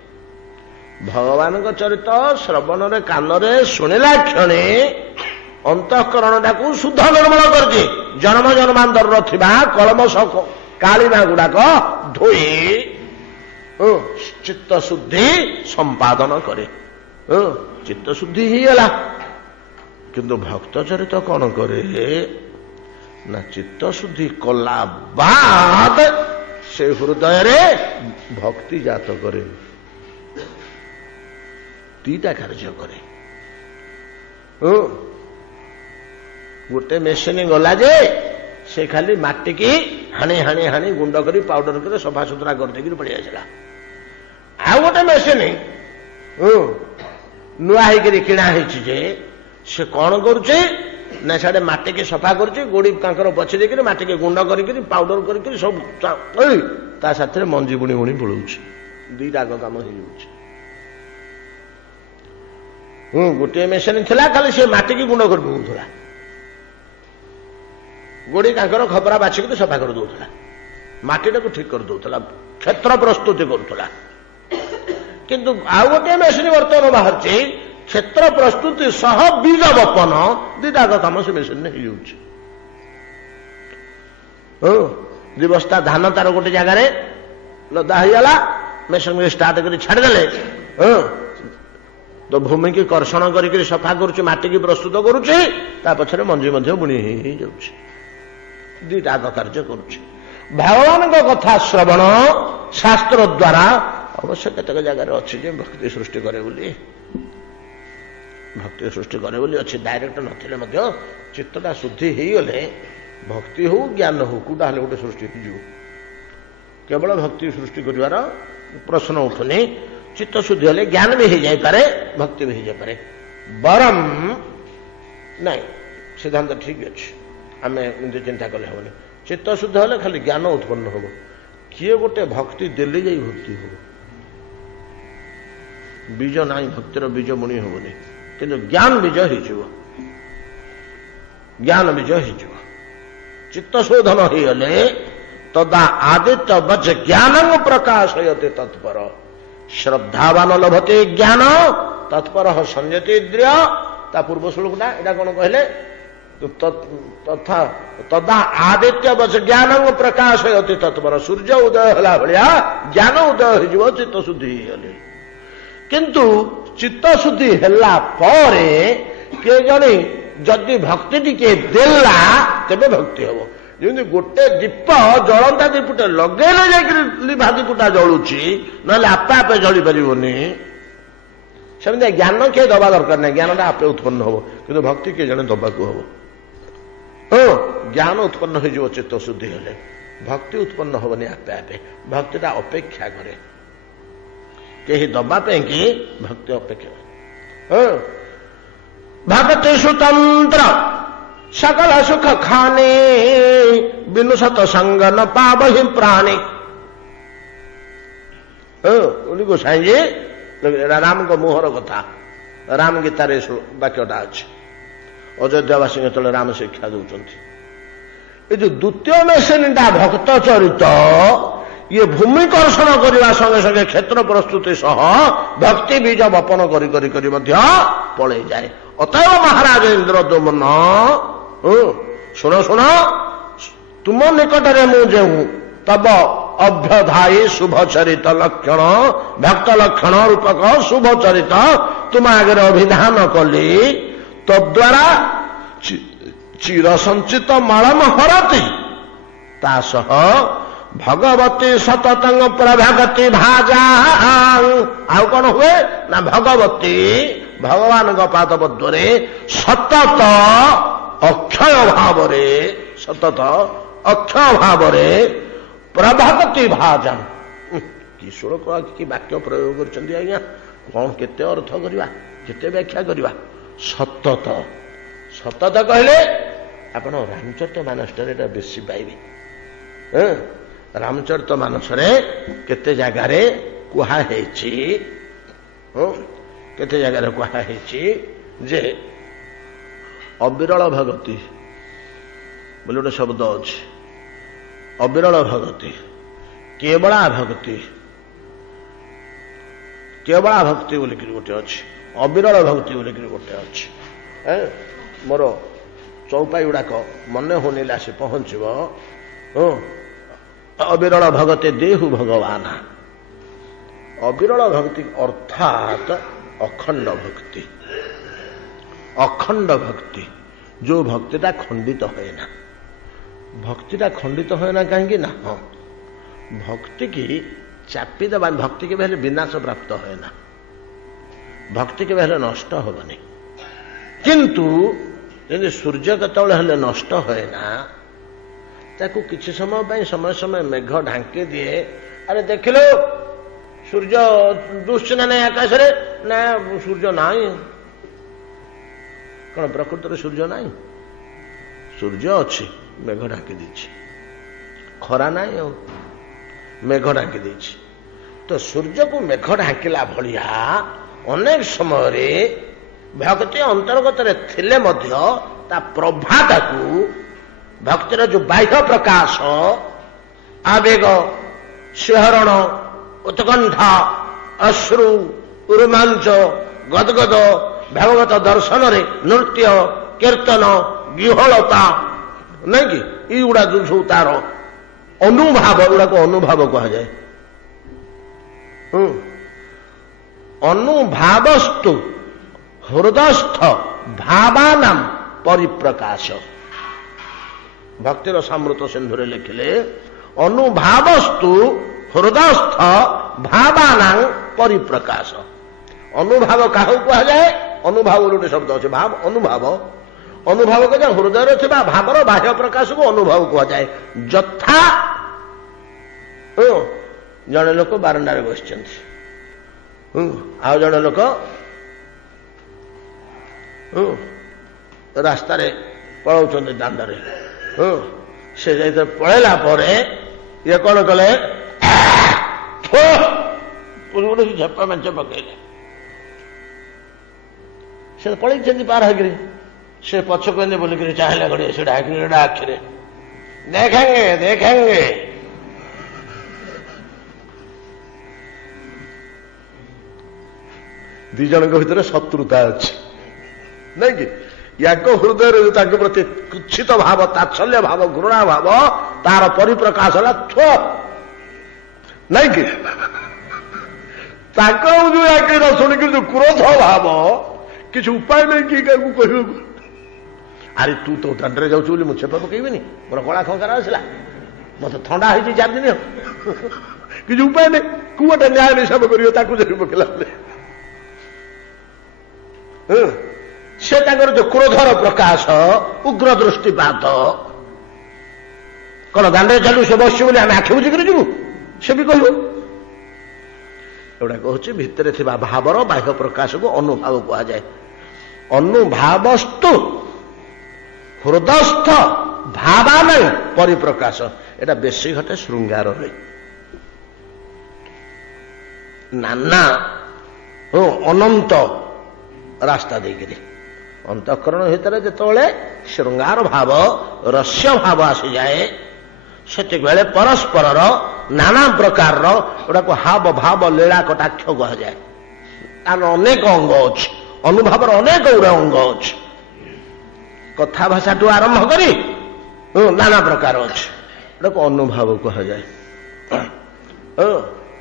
भगवान चरित्र श्रवण कान शुणिला क्षणे अंतःकरण को शुद्ध निर्मल कर दिए जन्म जन्मांतर कलम कालीमा गुड़ाक धोई चित्त शुद्धि संपादन करे चित्त शुद्धि ही गला किंतु भक्त चरित्र कौन करे ना चित्त शुद्धि कला बाद से हृदय रे भक्ति जात करे 2टा कार्य करे गोटे मेसीन गला जे से खाली माटी की हाणी हाणी हाणी गुंड करी पाउडर कर सफा सुतरा कर देकर पड़ी आसला आ गोटे मेसीन नुआ होकर किणा जे से कौन करुचे ना साढ़े माटी की सफा कर गोड़ी पछी देकर माटी के गुंड कर पाउडर कर सब साथ मंजी बुणी बुणी पड़ो 2टा काम हो ଗୋଟିଏ ମେସିନ୍ ଥିଲା, ଖାଲି ସେ ମାଟିକି ଗୁଣ୍ଡ କରି ପକଉଥିଲା, ଗୋଡି କାଙ୍କର ଖପରା ବାଛିକି ସଫା କରିଦଉଥିଲା, ମାଟିଟାକୁ ଠିକ କରିଦଉଥିଲା, କ୍ଷେତ୍ର ପ୍ରସ୍ତୁତି କରୁଥିଲା। କିନ୍ତୁ ଆଉ ଗୋଟିଏ ମେସିନ୍ ବର୍ତ୍ତମାନ ବାହାରିଛି, କ୍ଷେତ୍ର ପ୍ରସ୍ତୁତି ସହ ବୀଜ ବପନ ଦିଟାକ କାମ ସେ ମେସିନ୍ ହେଇଯାଉଛି। ଦି ବସ୍ତା ଧାନ ତାର ଗୋଟେ ଜାଗାରେ ଲଦା ହେଇଗଲା, ମେସିନ୍ ଷ୍ଟାର୍ଟ କରି ଛାଡ଼ିଦେଲେ, ତ ଭୂମିକି କର୍ଷଣ କରିକି ସଫା କରୁଛି, ମାଟିକି ପ୍ରସ୍ତୁତ କରୁଛି, ତା ପଛରେ ମଞ୍ଜି ମଧ୍ୟ ବୁଣି ହେଇଯାଉଛି। ଦିଟାକ କାର୍ଯ୍ୟ କରୁଛି। ଭଗବାନଙ୍କ କଥା ଶ୍ରବଣ ଶାସ୍ତ୍ର ଦ୍ୱାରା ଅବଶ୍ୟ କେତେକ ଜାଗାରେ ଅଛି ଯେ ଭକ୍ତି ସୃଷ୍ଟି କରେ ବୋଲି, ଭକ୍ତି ସୃଷ୍ଟି କରେ ବୋଲି ଅଛି। ଡାଇରେକ୍ଟ ନଥିଲେ ମଧ୍ୟ ଚିତ୍ତଟା ଶୁଦ୍ଧି ହେଇଗଲେ ଭକ୍ତି ହଉ ଜ୍ଞାନ ହଉ କୋଉଟା ହେଲେ ଗୋଟେ ସୃଷ୍ଟି ହେଇଯିବ। କେବଳ ଭକ୍ତି ସୃଷ୍ଟି କରିବାର ପ୍ରଶ୍ନ ଉଠୁନି। ଚିତ୍ତ ଶୁଦ୍ଧି ହେଲେ ଜ୍ଞାନ ବି ହେଇଯାଇପାରେ, ଭକ୍ତି ବି ହେଇଯାଇପାରେ। ବରଂ ନାଇଁ, ସିଦ୍ଧାନ୍ତ ଠିକ ଅଛି, ଆମେ ଏମିତି ଚିନ୍ତା କଲେ ହେବନି। ଚିତ୍ତ ଶୁଦ୍ଧ ହେଲେ ଖାଲି ଜ୍ଞାନ ଉତ୍ପନ୍ନ ହବ। କିଏ ଗୋଟେ ଭକ୍ତି ଦେଲେ ଯାଇ ଭକ୍ତି ହବ। ବୀଜ ନାହିଁ, ଭକ୍ତିର ବୀଜ ବୁଣି ହବନି, କିନ୍ତୁ ଜ୍ଞାନ ବୀଜ ହେଇଯିବ, ଜ୍ଞାନ ବୀଜ ହେଇଯିବ। ଚିତ୍ତ ଶୋଧନ ହେଇଗଲେ ତଦା ଆଦିତ୍ୟ ବଚ ଜ୍ଞାନଂ ପ୍ରକାଶୟତେ ତତ୍ପର ଶ୍ରଦ୍ଧାବାନ ଲଭତେ ଜ୍ଞାନ ତତ୍ପର ସଂଯତି ଇନ୍ଦ୍ରିୟ। ତା ପୂର୍ବ ଶ୍ଲୋକଟା ଏଇଟା କଣ କହିଲେ? ତଥା ତଦା ଆଦିତ୍ୟ ବଚ ଜ୍ଞାନଂ ପ୍ରକାଶୟତେ ତତ୍ପର। ସୂର୍ଯ୍ୟ ଉଦୟ ହେଲା ଭଳିଆ ଜ୍ଞାନ ଉଦୟ ହେଇଯିବ ଚିତ୍ତ ଶୁଦ୍ଧି ହେଇଗଲେ। କିନ୍ତୁ ଚିତ୍ତ ଶୁଦ୍ଧି ହେଲା ପରେ କିଏ ଜଣେ ଯଦି ଭକ୍ତି ଟିକେ ଦେଲା ତେବେ ଭକ୍ତି ହବ। ଯେମିତି ଗୋଟେ ଦୀପ ଜଳନ୍ତା ଦୀପଟା ଲଗେଇଲେ ଯାଇକି ଲିଭା ଦୀପଟା ଜଳୁଛି, ନହେଲେ ଆପେ ଆପେ ଜଳି ପାରିବନି। ସେମିତି ଜ୍ଞାନ କିଏ ଦବା ଦରକାର ନାହିଁ, ଜ୍ଞାନଟା ଆପେ ଉତ୍ପନ୍ନ ହବ। କିନ୍ତୁ ଭକ୍ତି କିଏ ଜଣେ ଦବାକୁ ହବ। ଜ୍ଞାନ ଉତ୍ପନ୍ନ ହେଇଯିବ ଚିତ୍ତ ଶୁଦ୍ଧି ହେଲେ, ଭକ୍ତି ଉତ୍ପନ୍ନ ହବନି ଆପେ ଆପେ। ଭକ୍ତିଟା ଅପେକ୍ଷା କରେ, କେହି ଦବା ପାଇଁ କି ଭକ୍ତି ଅପେକ୍ଷା କରେ। ଭକ୍ତି ସ୍ୱତନ୍ତ୍ର सकल सुख खाने बिनु सतसंग न पावहि प्राणी। गोसाई जी राम को मुहर कथा, राम गीतार वाक्यटा अच्छे। अयोध्यावासी जो राम शिक्षा दौरान ये जो द्वितीय मेसिनटा भक्त चरित ये भूमि कर्षण करने संगे संगे क्षेत्र प्रस्तुति सह भक्ति बीज बपन करी पलै जाए। अतएव महाराज इंद्रद्युम्न शुण शुण तुम निकटरे मुझे तब अभ्यधायी शुभ चरित लक्षण भक्त लक्षण रूपक शुभ चरित तुम आगे अभिधान कली तद्वारा चिर संचित मलम हरती तासह भगवती सततंग प्रभागति भाजा। आउ कौन हुए ना भगवती भगवान पाद पद्मरे सतत अक्षय भाव सतत अक्षय भाव प्रभागति भाजा। कि श्लोक कि वाक्य प्रयोग कर कौन केते अर्थ करवा केते व्याख्या करवा। सतत सतत कहले आपण रामचरित मानस बेसी पाइबे। रामचरित मानस केते जगार कहुई केते जगार कहुई जे अविरल भगति बोले गोटे शब्द अच्छे। अविरल भगति केवला भक्ति केवला भक्ति बोलिक गोटे अच्छे, अविरल भक्ति बोलिक गोटे अच्छे। मोर चौपाई गुड़ाक मन होनी आसी पहुंचब। अविरल भगति देहु भगवान। अविरल भक्ति अर्थात अखंड भक्ति। अखंड भक्ति जो भक्तिटा खंडित है ना, भक्तिटा खंडित है ना कहीं ना। हाँ, भक्ति की चापी दबा भक्ति के पहले विनाश प्राप्त है ना, भक्ति के पहले नष्ट होबनी। किंतु यदि सूर्य केतବେଳେ हेले नष्ट है ना ताकू किसी समय समय समय मेघ ढांकी दिए। अरे देख लो सूर्य दुश्चिन नहीं आकाश रे ना, सूर्य नहीं कौन प्रकृति सूर्य नहीं, सूर्य अच्छी मेघ ढांकी दीची, खरा नहीं आ मेघ ढांकी दीची। तो सूर्य को मेघ ढांकिला भलिया अनेक समय भक्ति अंतर्गत थिले मध्य ता प्रभाताकू भक्तिर जो बाह्य प्रकाश आवेग शिहरण उत्कंठा अश्रु रोमांच गदगद भागवत दर्शन रे नृत्य कीर्तन विहलता नहीं कि युड़ा जो सब तार अनुभाव गुड़ा को अनुभाव कह जाए। अनुभावस्तु हृदयस्थ भावानाम परिप्रकाश भक्तिर सामृत सिंधुरे लिखिले अनुभावस्तु हृदयस्थ भावानां परिप्रकाश। अनुभाव क्या कह जाए अनुभाव गोटे शब्द अच्छे भाव अनुभाव अनुभाव कह जाए हृदय भावर बाह्य प्रकाश को अनुभाव कह जाए। जथा जड़े लोक बारंडार बस आ जड़े लोक रास्तार पलाउं दांडे से जाते पलैला ये कौन कले गोटे झपा मेच पकड़े से पलि पार है से पछ कहते बोलिक चाहला घड़े से आखिरे देखेंगे देखेंगे दी जन भीतर शत्रुता अच्छी नहीं कि या हृदय प्रति कुत्सित भाव तात्सल्य भाव घृणा भाव तार परिप्रकाश है नहीं कि जो शुणिक जो क्रोध भाव किसी उपाय नहीं कि कह अरे तू तो दंडे जाऊँ बोली मुझे छेप पकईबी मोर कला खंकार आसला मत थंडा हो 4 दिन किसी उपाय नहीं कुआटे न्याय हिसाब कर पकड़ा से जो क्रोधर प्रकाश उग्र दृष्टिपात कौन दांडे चलू से बस बोली आम आखि बुझिक जीवु से भी कहू एवं कहूँ भितर भावर बाह्य प्रकाश को अनुभाव कह जाए। अनुभावस्तु हृदयस्थ भावान परिप्रकाश एटा बेसी घटे श्रृंगार नाना अनंत रास्ता देकरी अंतःकरण भितर जिते श्रृंगार भाव रस्य भाव आसी जाए से परस्पर नाना प्रकार गुड़ा हाव भाव लीला कटाक्ष कह जाए। तार अनेक अंग अच्छे अनुभव अनेक गुड़ा अंग अच्छे कथा भाषा ठू आरंभ करी नाना प्रकार अच्छे गुड़ा अनुभव कह जाए।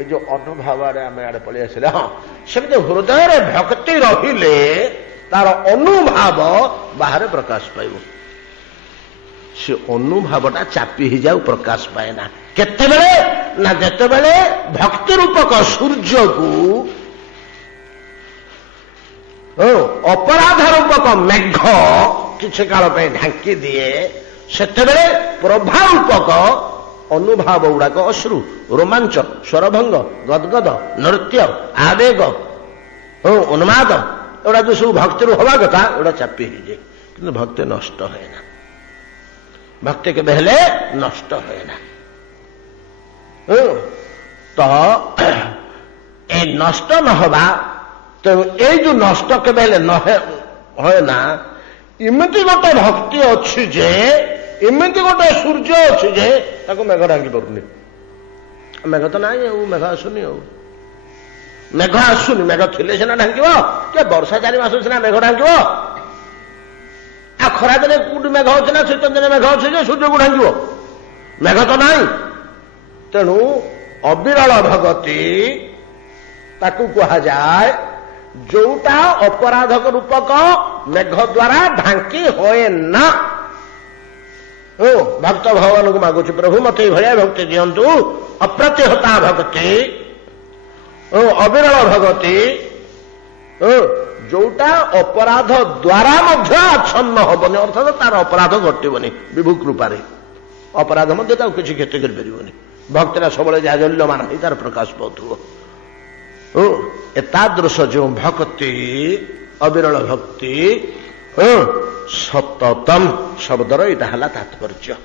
जो अनुभव आम आड़े पलि आसिले हाँ सेमती हृदय भक्ति रहिले तार अनुभाव बाहर प्रकाश पाइब से अनुभावटा चापी ही जाऊ प्रकाश पाए ना केतेबेले ना जेतेबेले भक्ति रूपक सूर्य को अपराध रूपक मेघ किसी काल ढांकी दिए सेतेबेले प्रभा रूपक अनुभाव गुड़ाक अश्रु रोमांच स्वरभंग गदगद नृत्य आवेग उन्माद एवं जो सब भक्ति हवा कथा एवं चापी हो जाए कि भक्ति नष्ट है ना भक्ति के बहले नष्ट है ना तो ए नष्ट न हवा तो ये जो नष्ट के बहले न है ना इमती गोटे भक्ति अच्छी जे इमती गोटे सूर्य अच्छी जे ताको मेघ ढांकी पारुनी मेघ तो ना मेघ आसुनी मेघ आसुनी मेघ थिले सीना ढांकिब के वर्षा 4 मास सीना मेघ ढांकिब आ खरा दिन कोटी मेघ अच्छे ना शीत दिन मेघ अच्छे सूर्य को ढांकिब मेघ तो ना तेणु अविरल भगति ताकू कहा जाए जोटा अपराधक रूपक मेघ द्वारा ढांकी होए ना। भक्त भगवान को मागुच प्रभु मत भाया भक्ति दिंतु अप्रतिहता भक्ति अविरल भगति जोटा अपराध द्वारा मध्य आच्छन्न हबनी अर्थात तार अपराध घटबनी विभु कृपारे अपराध मध्य किसी क्षति कर भक्तिरा सब जाजल्यमान ही तार प्रकाश पाथो एतादृश जो भक्ति अविरल भक्ति सततम शब्दर यहाँ तात्पर्य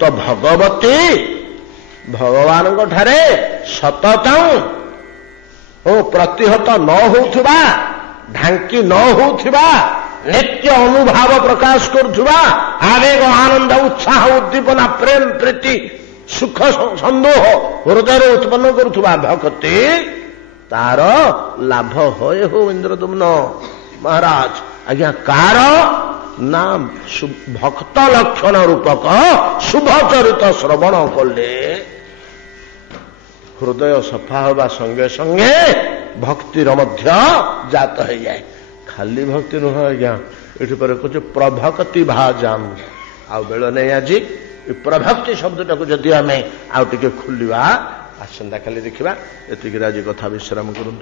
तो भगवती भगवान ठारे सततम प्रतिहत न होथुबा ढांकी न होउथिबा नित्य अनुभाव प्रकाश करुवा आवेग आनंद उत्साह उद्दीपना प्रेम प्रीति सुख संदोह हृदय उत्पन्न करुवा भक्ति तार लाभ होए हो इंद्रदुम्न महाराज आज्ञा कार ना भक्त लक्षण रूपक शुभ चरित श्रवण कले हृदय सफा होगा संगे संगे भक्तिर मध्य जात हो जाए खाली भक्ति नुह आज्ञा ये कुछ प्रभक्ति भाजाम आउ बेल नहीं आज प्रभक्ति शब्दटा को जदि आम आउ टे खोलिया आसंता खाली देखा ये आज कथा विश्राम करूँ।